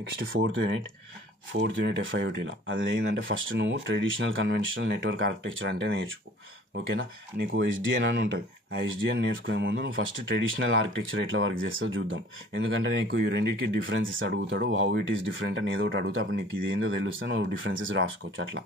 Next fourth unit FIOTలో అది ఏంటంటే first నువ్వు ట్రెడిషనల్ కన్వెన్షనల్ నెట్వర్క్ ఆర్కిటెక్చర్ అంటే నేర్చుకో. ఓకేనా, నీకు SDN అని ఉంటుంది. ఆ SDN నేర్చుకునే ముందు నువ్వు ఫస్ట్ ట్రెడిషనల్ ఆర్కిటెక్చర్ ఎట్లా వర్క్ చేస్తావు చూద్దాం. ఎందుకంటే నీకు ఈ రెండింటికి డిఫరెన్సెస్ అడుగుతాడు, హౌ ఇట్ ఈస్ డిఫరెంట్ అని ఏదో ఒకటి అడుగుతా, అప్పుడు నీకు ఇది ఏందో తెలుస్తే నువ్వు డిఫరెన్సెస్ రాసుకోవచ్చు అట్లా.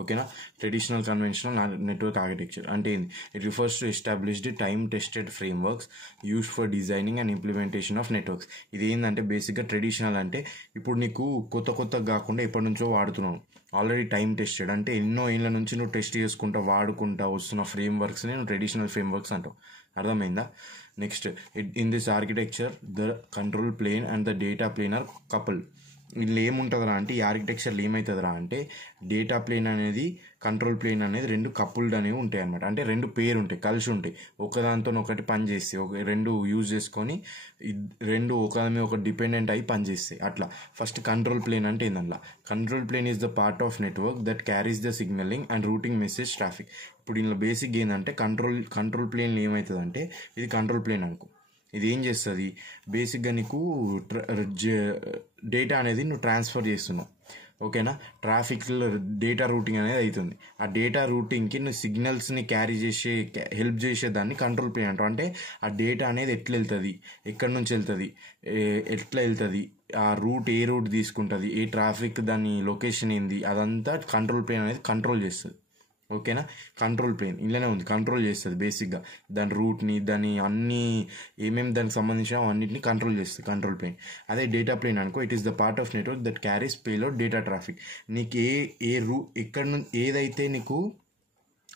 ఓకేనా, ట్రెడిషనల్ కన్వెన్షనల్ నెట్వర్క్ ఆర్కిటెక్చర్ అంటే ఏంది? It refers to established time tested frameworks used for designing and implementation of networks. ఇది ఏంటంటే బేసిక్గా ట్రెడిషనల్ అంటే ఇప్పుడు నీకు కొత్తగా కాకుండా ఎప్పటి నుంచో వాడుతున్నావు, ఆల్రెడీ టైం టెస్టెడ్ అంటే ఎన్నో ఏళ్ళ నుంచి నువ్వు టెస్ట్ చేసుకుంటా వాడుకుంటా వస్తున్న ఫ్రేమ్వర్క్స్ని నువ్వు ట్రెడిషనల్ ఫ్రేమ్వర్క్స్ అంటావు. అర్థమైందా? Next, in this architecture the control plane and the data plane are couple. వీళ్ళు ఏముంటుందిరా అంటే ఈ ఆర్కిటెక్చర్లో ఏమవుతుందిరా అంటే డేటా ప్లేన్ అనేది కంట్రోల్ ప్లేన్ అనేది రెండు కపుల్డ్ అనేవి ఉంటాయి అనమాట. అంటే రెండు పేరు ఉంటాయి, కలిసి ఉంటాయి, ఒకదాంతో ఒకటి పనిచేస్తాయి, రెండు యూజ్ చేసుకొని రెండు ఒకదాని మీద ఒకటి డిపెండెంట్ అయ్యి పనిచేస్తాయి అట్లా. ఫస్ట్ కంట్రోల్ ప్లేన్ అంటే ఏందల్లా, control plane is the part of network that carries the signalling and routing message traffic. ఇప్పుడు ఇందులో బేసిక్ ఏంటంటే కంట్రోల్ ప్లేన్లో ఏమవుతుందంటే ఇది కంట్రోల్ ప్లేన్ అనుకో, ఇది ఏం చేస్తుంది బేసిక్గా నీకు డేటా అనేది నువ్వు ట్రాన్స్ఫర్ చేస్తున్నావు. ఓకేనా, ట్రాఫిక్లో డేటా రూటింగ్ అనేది అవుతుంది. ఆ డేటా రూటింగ్కి నువ్వు సిగ్నల్స్ని క్యారీ చేసే హెల్ప్ చేసేదాన్ని కంట్రోల్ ప్లేన్ అంటావు. అంటే ఆ డేటా అనేది ఎట్లా వెళ్తుంది, ఎక్కడి నుంచి వెళ్తుంది, ఎట్లా వెళ్తుంది, ఆ రూట్ ఏ రూట్ తీసుకుంటుంది, ఏ ట్రాఫిక్ దాని లొకేషన్ ఏంది, అదంతా కంట్రోల్ ప్లేన్ అనేది కంట్రోల్ చేస్తుంది. ఓకేనా, కంట్రోల్ ప్లేన్ ఇలానే ఉంది, కంట్రోల్ చేస్తుంది బేసిక్గా దాని రూట్ని, దాని అన్ని ఏమేమి దానికి సంబంధించిన అన్నింటినీ కంట్రోల్ చేస్తుంది కంట్రోల్ ప్లేన్. అదే డేటా ప్లేన్ అనుకో, it is the part of network that carries payload data traffic. నీకు ఎక్కడ నుంచి ఏదైతే నీకు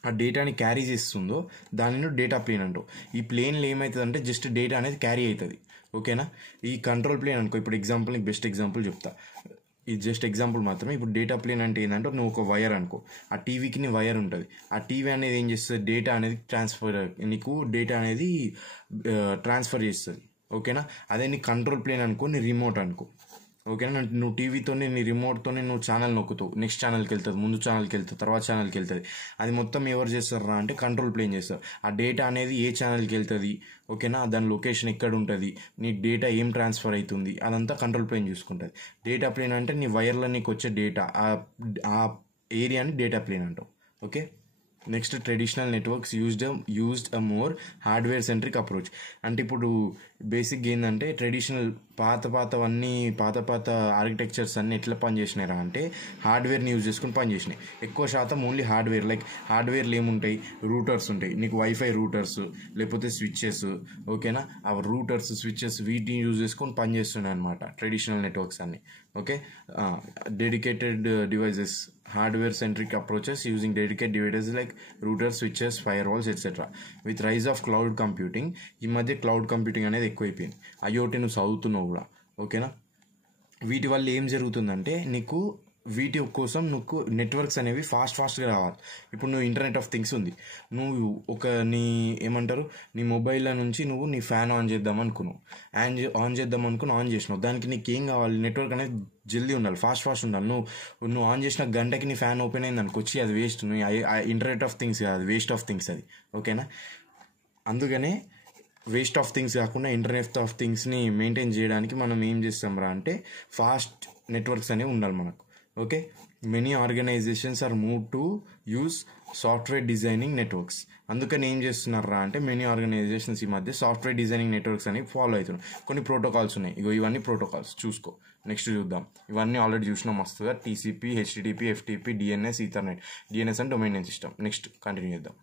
ఆ డేటాని క్యారీ చేస్తుందో దానిని డేటా ప్లేన్ అంటావు. ఈ ప్లేన్లో ఏమవుతుందంటే జస్ట్ డేటా అనేది క్యారీ అవుతుంది. ఓకేనా, ఈ కంట్రోల్ ప్లేన్ అనుకో, ఇప్పుడు ఎగ్జాంపుల్ నీకు బెస్ట్ ఎగ్జాంపుల్ చెప్తా, ఇది జస్ట్ ఎగ్జాంపుల్ మాత్రమే. ఇప్పుడు డేటా ప్లేన్ అంటే ఏంటంటే నువ్వు ఒక వైర్ అనుకో, ఆ టీవీకి నీ వైర్ ఉంటుంది, ఆ టీవీ అనేది ఏం చేస్తుంది, డేటా అనేది నీకు డేటా అనేది ట్రాన్స్ఫర్ చేస్తుంది. ఓకేనా, అదే నీ కంట్రోల్ ప్లేన్ అనుకో, నీ రిమోట్ అనుకో. ఓకేనా, నువ్వు టీవీతోనే నీ రిమోట్తోనే నువ్వు ఛానల్ నొక్కుతావు, నెక్స్ట్ ఛానల్కి వెళ్తుంది, ముందు ఛానల్కి వెళ్తుంది, తర్వాత ఛానల్కి వెళ్తుంది. అది మొత్తం ఎవరు చేస్తారా అంటే కంట్రోల్ ప్లేన్ చేస్తారు. ఆ డేటా అనేది ఏ ఛానల్కి వెళ్తుంది, ఓకేనా, దాని లొకేషన్ ఎక్కడ ఉంటుంది, నీ డేటా ఏం ట్రాన్స్ఫర్ అవుతుంది, అదంతా కంట్రోల్ ప్లేన్ చూసుకుంటుంది. డేటా ప్లేన్ అంటే నీ వైర్లో నీకు వచ్చే డేటా ఆ ఏరియాని డేటా ప్లేన్ అంటావు. Okay, next, traditional networks used a more hardware centric approach. అంటే ఇప్పుడు బేసిక్గా ఏంటంటే ట్రెడిషనల్ పాత ఆర్కిటెక్చర్స్ అన్నీ ఎట్లా పనిచేసినారా అంటే హార్డ్వేర్ని యూజ్ చేసుకుని పనిచేసినాయి. ఎక్కువ శాతం ఓన్లీ హార్డ్వేర్, లైక్ హార్డ్వేర్లు ఏముంటాయి, రూటర్స్ ఉంటాయి, నీకు వైఫై రూటర్స్ లేకపోతే స్విచ్చెస్. ఓకేనా, ఆ రూటర్స్ స్విచ్చెస్ వీటిని యూజ్ చేసుకొని పనిచేస్తున్నాయి అనమాట ట్రెడిషనల్ నెట్వర్క్స్ అన్ని. Okay, dedicated devices, hardware centric approaches using dedicated devices like routers, switches, firewalls etcetera. With rise of cloud computing, ఈ మధ్య క్లౌడ్ కంప్యూటింగ్ అనేది ఎక్కువైపోయింది. IoT నువ్వు చదువుతున్నావు కూడా. ఓకేనా, వీటి వల్ల ఏం జరుగుతుందంటే నీకు వీటి కోసం నువ్వు నెట్వర్క్స్ అనేవి ఫాస్ట్గా రావాలి. ఇప్పుడు నువ్వు ఇంటర్నెట్ ఆఫ్ థింగ్స్ ఉంది, నువ్వు నీ మొబైల్లో నుంచి నువ్వు నీ ఫ్యాన్ ఆన్ చేద్దాం అనుకున్నావు, ఆన్ చేసినావు, దానికి నీకు ఏం కావాలి, నెట్వర్క్ అనేది జల్దీ ఉండాలి, ఫాస్ట్ ఉండాలి. నువ్వు ఆన్ చేసిన గంటకి నీ ఫ్యాన్ ఓపెన్ అయింది అనుకొచ్చి అది వేస్ట్, నువ్వు ఇంటర్నెట్ ఆఫ్ థింగ్స్ కాదు, వేస్ట్ ఆఫ్ థింగ్స్ అది. ఓకేనా, అందుకనే వేస్ట్ ఆఫ్ థింగ్స్ కాకుండా ఇంటర్నెట్ ఆఫ్ థింగ్స్ని మెయింటైన్ చేయడానికి మనం ఏం చేస్తాం రా అంటే ఫాస్ట్ నెట్వర్క్స్ అనేవి ఉండాలి మనకు. Okay, many organisations are move to use software designing networks. అందుకని ఏం చేస్తున్నారా అంటే మెనీ ఆర్గనైజేషన్స్ ఈ మధ్య సాఫ్ట్వేర్ డిజైనింగ్ నెట్వర్క్స్ అనేవి ఫాలో అవుతున్నాయి. కొన్ని ప్రోటోకాల్స్ ఉన్నాయి, ఇవన్నీ ప్రోటోకాల్స్ చూసుకో. నెక్స్ట్ చూద్దాం, ఇవన్నీ ఆల్రెడీ చూసినాం మస్తుగా, TCP, HTTP, FTP, DNS, Ethernet. DNS అంటే domain name system. Next continue చేద్దాం.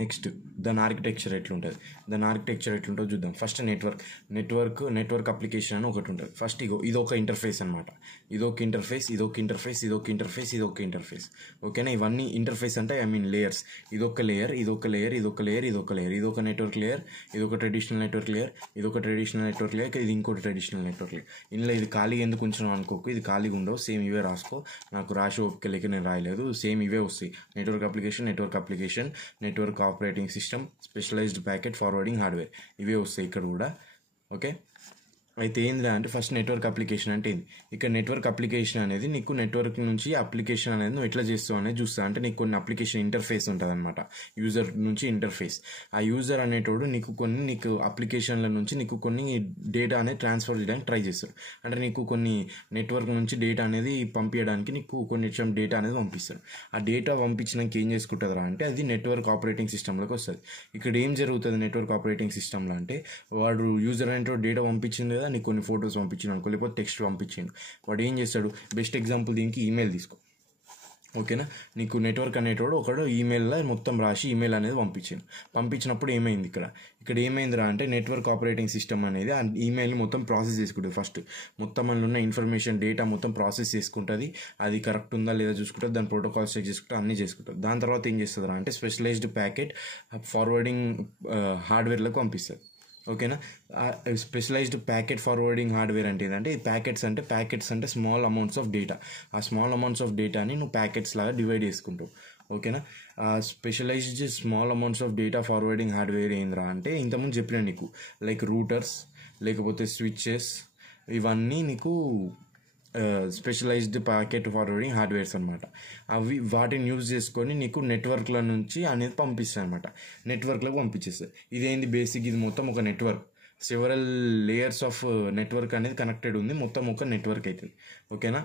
నెక్స్ట్ దాని ఆర్కిటెక్చర్ ఎట్లుంటుందో చూద్దాం. ఫస్ట్ నెట్వర్క్ అప్లికేషన్ అని ఒకటి ఉంటుంది. ఫస్ట్ ఇదొక ఇంటర్ఫేస్ అనమాట, ఇదొక ఇంటర్ఫేస్. ఓకేనా, ఇవన్నీ ఇంటర్ఫేస్ అంటే లేయర్స్. ఇదొక లేయర్, ఇదొక నెట్వర్క్ లేయర్, ఇదొక ట్రెడిషనల్ నెట్వర్క్ లేయర్, ఇది ఇంకోటి ట్రెడిషనల్ నెట్వర్క్ లేయర్. ఇందులో ఇది ఖాళీగా ఎందుకు ఉంచినాం అనుకోకు, ఇది ఖాళీగా ఉండవు, సేమ్ ఇవే రాసుకో. నాకు రాసి ఓపిక లేక నేను రాయలేదు, సేమ్ ఇవే వస్తాయి. Network application, network operating system, specialised packet forwarding hardware, ఇవే వస్తాయి ఇక్కడ కూడా. ఓకే, అయితే ఏంద్రా అంటే ఫస్ట్ నెట్వర్క్ అప్లికేషన్ అంటే ఏంది. ఇక్కడ నెట్వర్క్ అప్లికేషన్ అనేది నీకు నెట్వర్క్ నుంచి అప్లికేషన్ అనేది నువ్వు ఎట్లా చేస్తావు అనేది చూస్తా. అంటే నీకు కొన్ని అప్లికేషన్ ఇంటర్ఫేస్ ఉంటుంది అనమాట, యూజర్ నుంచి ఇంటర్ఫేస్. ఆ యూజర్ అనేటోడు నీకు అప్లికేషన్ల నుంచి నీకు కొన్ని డేటా అనేది ట్రాన్స్ఫర్ చేయడానికి ట్రై చేస్తారు. అంటే నీకు కొన్ని నెట్వర్క్ నుంచి డేటా అనేది పంపించడానికి నీకు కొంచెం డేటా అనేది పంపిస్తారు. ఆ డేటా పంపించినాక ఏం చేసుకుంటుందిరా అంటే అది నెట్వర్క్ ఆపరేటింగ్ సిస్టంలోకి వస్తుంది. ఇక్కడ ఏం జరుగుతుంది నెట్వర్క్ ఆపరేటింగ్ సిస్టంలో అంటే వాడు యూజర్ అనేటోడు డేటా పంపించింది కదా, నీకు కొన్ని ఫొటోస్ పంపించిండు అనుకో, లేకపోతే టెక్స్ట్ పంపించిండు. వాడు ఏం చేస్తాడు, బెస్ట్ ఎగ్జాంపుల్ దీనికి ఈమెయిల్ తీసుకో. ఓకేనా, నీకు నెట్వర్క్ అనేటోడు ఒకడు ఈమెయిల్లో మొత్తం రాసి ఈమెయిల్ అనేది పంపించినప్పుడు ఏమైంది ఇక్కడ ఏమైందిరా అంటే నెట్వర్క్ ఆపరేటింగ్ సిస్టమ్ అనేది ఆ ఈమెయిల్ని మొత్తం ప్రాసెస్ చేసుకుంటుంది. ఫస్ట్ మొత్తం అందులో ఉన్న ఇన్ఫర్మేషన్ డేటా మొత్తం ప్రాసెస్ చేసుకుంటుంది. అది కరెక్ట్ ఉందా లేదా చూసుకుంటుంది, దాని ప్రోటోకాల్స్ చెక్ చేసుకుంటుంది, అన్నీ చేసుకుంటుంది. దాని తర్వాత ఏం చేస్తుందిరా అంటే స్పెషలైజ్డ్ ప్యాకెట్ ఫార్వర్డింగ్ హార్డ్వేర్లకు పంపిస్తుంది. ఓకేనా, స్పెషలైజ్డ్ ప్యాకెట్ ఫార్వర్డింగ్ హార్డ్వేర్ అంటే ఏంటంటే ప్యాకెట్స్ అంటే స్మాల్ అమౌంట్స్ ఆఫ్ డేటా. ఆ స్మాల్ అమౌంట్స్ ఆఫ్ డేటాని నువ్వు ప్యాకెట్స్ లాగా డివైడ్ చేసుకుంటావు. ఓకేనా, specialised small amounts of data forwarding hardware ఏంద్రా అంటే ఇంతకుముందు చెప్పినా నీకు, లైక్ రూటర్స్ లేకపోతే స్విచెస్, ఇవన్నీ నీకు స్పెషలైజ్డ్ ప్యాకెట్ ఫార్వర్డింగ్ హార్డ్వేర్స్ అనమాట. వాటిని యూజ్ చేసుకొని నీకు నెట్వర్క్ల నుంచి అనేది పంపిస్తాయి అనమాట, నెట్వర్క్లకు పంపించేస్తాయి. ఇదేంది బేసిక్, ఇది మొత్తం ఒక network, several layers of network అనేది కనెక్టెడ్ ఉంది, మొత్తం ఒక నెట్వర్క్ అవుతుంది. ఓకేనా,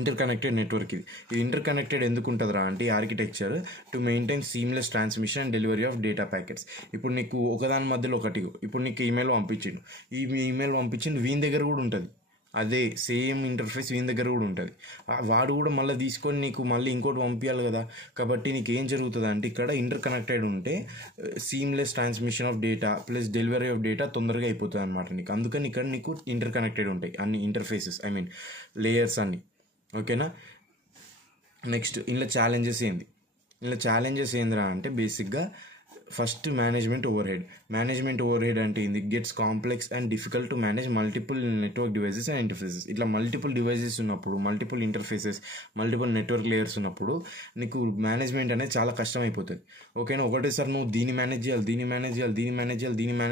ఇంటర్ కనెక్టెడ్ నెట్వర్క్. ఇది ఇంటర్ కనెక్టెడ్ ఎందుకు ఉంటుందిరా అంటే ఈ architecture to maintain seamless transmission and delivery of data packets. ఇప్పుడు నీకు ఒకదాని మధ్యలో ఒకటి, ఇప్పుడు నీకు ఈమెయిల్ పంపించిండు, ఈ ఈమెయిల్ పంపించింది వీని దగ్గర కూడా ఉంటుంది, అదే సేమ్ ఇంటర్ఫేస్ వీని దగ్గర కూడా ఉంటుంది. వాడు కూడా మళ్ళీ తీసుకొని నీకు మళ్ళీ ఇంకోటి పంపించాలి కదా. కాబట్టి నీకు ఏం జరుగుతుంది అంటే ఇక్కడ ఇంటర్ కనెక్టెడ్ ఉంటే seamless transmission of data plus delivery of data తొందరగా అయిపోతుంది అనమాట నీకు. అందుకని ఇక్కడ నీకు ఇంటర్ కనెక్టెడ్ ఉంటాయి అన్ని ఇంటర్ఫేసెస్, లేయర్స్ అన్ని. ఓకేనా, నెక్స్ట్ ఇందులో ఛాలెంజెస్ ఏందిరా అంటే బేసిక్గా ఫస్ట్ మేనేజ్మెంట్ ఓవర్ హెడ్ అంటే ఇది gets complex and difficult to manage multiple network devices and interfaces. ఇట్లా మల్టిపుల్ డివైసెస్ ఉన్నప్పుడు, multiple interfaces, multiple network layers ఉన్నప్పుడు నీకు మేనేజ్మెంట్ అనేది చాలా కష్టం అయిపోతుంది. ఓకేనా, ఒకటేసారి నువ్వు దీన్ని మేనేజ్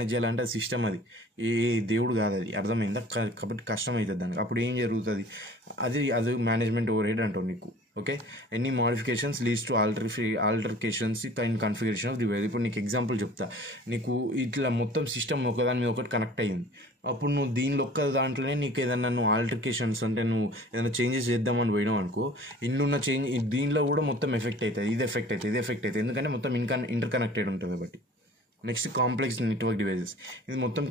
చేయాలి అంటే సిస్టమ్ అది ఏ దేవుడు కాదు, అది అర్థమైందా. కాబట్టి కష్టం అవుతుంది దానికి. అప్పుడు ఏం జరుగుతుంది, అది మేనేజ్మెంట్ ఓవర్ హెడ్ అంటావు నీకు. Okay, any modifications leads to altercations in configuration of device. ఇప్పుడు నీకు ఎగ్జాంపుల్ చెప్తా, నీకు ఇట్లా మొత్తం సిస్టమ్ ఒకదాని మీద ఒకటి కనెక్ట్ అయ్యింది. అప్పుడు నువ్వు దీనిలో ఒక్క దాంట్లోనే నీకు ఏదన్నా నువ్వు ఆల్టర్కేషన్స్ అంటే నువ్వు ఏదైనా చేంజెస్ చేద్దామని పోయినావు అనుకో, ఇన్నున్న దీనిలో కూడా మొత్తం ఎఫెక్ట్ అవుతుంది, ఇది ఎఫెక్ట్ అవుతుంది, ఎందుకంటే మొత్తం ఇంటర్ కనెక్టెడ్ ఉంటుంది కాబట్టి. Next complex network devices. ఇది మొత్తం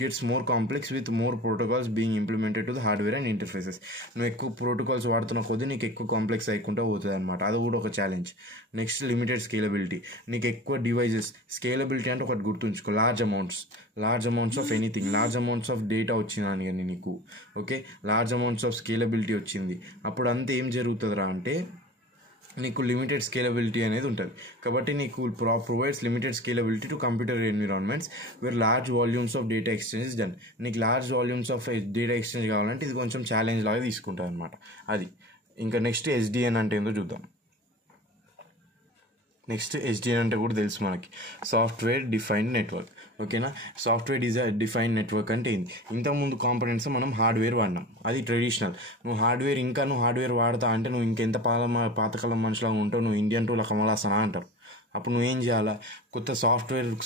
gets more complex with more protocols being implemented to the hardware and interfaces. నువ్వు ఎక్కువ ప్రోటోకాల్స్ వాడుతున్న కొద్దీ నీకు ఎక్కువ కాంప్లెక్స్ అయ్యకుండా పోతుంది అనమాట, అది కూడా ఒక ఛాలెంజ్. Next limited scalability. నీకు ఎక్కువ డివైజెస్, స్కేలబిలిటీ అంటే ఒకటి గుర్తుంచుకో, large amounts of anything, large amounts of data వచ్చిందని కానీ నీకు, okay, large amounts of scalability వచ్చింది, అప్పుడు అంతా ఏం జరుగుతుందిరా అంటే నీకు లిమిటెడ్ స్కేలబిలిటీ అనేది ఉంటుంది. కాబట్టి నీకు provides limited scalability to computer environments where large volumes of data exchange done. నీకు large volumes of data exchange కావాలంటే ఇది కొంచెం ఛాలెంజ్ లాగా తీసుకుంటుంది అనమాట అది. ఇంకా నెక్స్ట్ ఎస్డిఎన్ అంటే ఏందో చూద్దాం. నెక్స్ట్ ఎస్డిఎన్ అంటే కూడా తెలుసు మనకి, సాఫ్ట్వేర్ డిఫైన్డ్ నెట్వర్క్. ఓకేనా, సాఫ్ట్వేర్ డిఫైన్డ్ నెట్వర్క్ అంటే ఏంది, ఇంతకుముందు కాంపోనెంట్స్ మనం హార్డ్వేర్ వాడినాం, అది ట్రెడిషనల్. నువ్వు హార్డ్వేర్ వాడతా అంటే నువ్వు ఇంకెంత పాతకాలం మనుషులా ఉంటావు, నువ్వు ఇండియన్ టూల కమలాసనా అంటారు. అప్పుడు నువ్వేం చేయాలా, కొత్త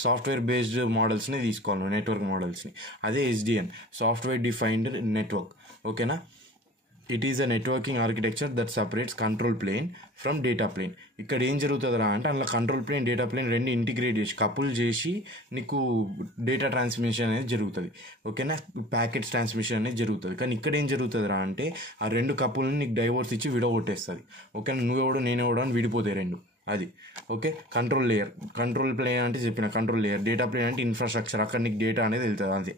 సాఫ్ట్వేర్ బేస్డ్ మోడల్స్ని తీసుకోవాలి నువ్వు, నెట్వర్క్ మోడల్స్ని. అదే ఎస్డిఎన్, సాఫ్ట్వేర్ డిఫైన్డ్ నెట్వర్క్. ఓకేనా, it is a networking architecture that separates control plane from data plane. ఇక్కడ ఏం జరుగుతుందిరా అంటే అందులో కంట్రోల్ ప్లేన్, డేటా ప్లేన్ రెండు ఇంటిగ్రేట్ చేసి కపుల్ చేసి నీకు డేటా ట్రాన్స్మిషన్ అనేది జరుగుతుంది. ఓకేనా, ప్యాకెట్స్ ట్రాన్స్మిషన్ అనేది జరుగుతుంది. కానీ ఇక్కడ ఏం జరుగుతుందిరా అంటే ఆ రెండు కపుల్ని నీకు డైవర్స్ ఇచ్చి విడగొట్టేస్తుంది. ఓకేనా, నువ్వెవడో నేనెవడో అని విడిపోతాయి రెండు, అది. ఓకే, కంట్రోల్ ప్లేన్ అంటే చెప్పిన కంట్రోల్ లేయర్, డేటా ప్లేన్ అంటే ఇన్ఫ్రాస్ట్రక్చర్, అక్కడ నీకు డేటా అనేది వెళ్తుంది, అదే.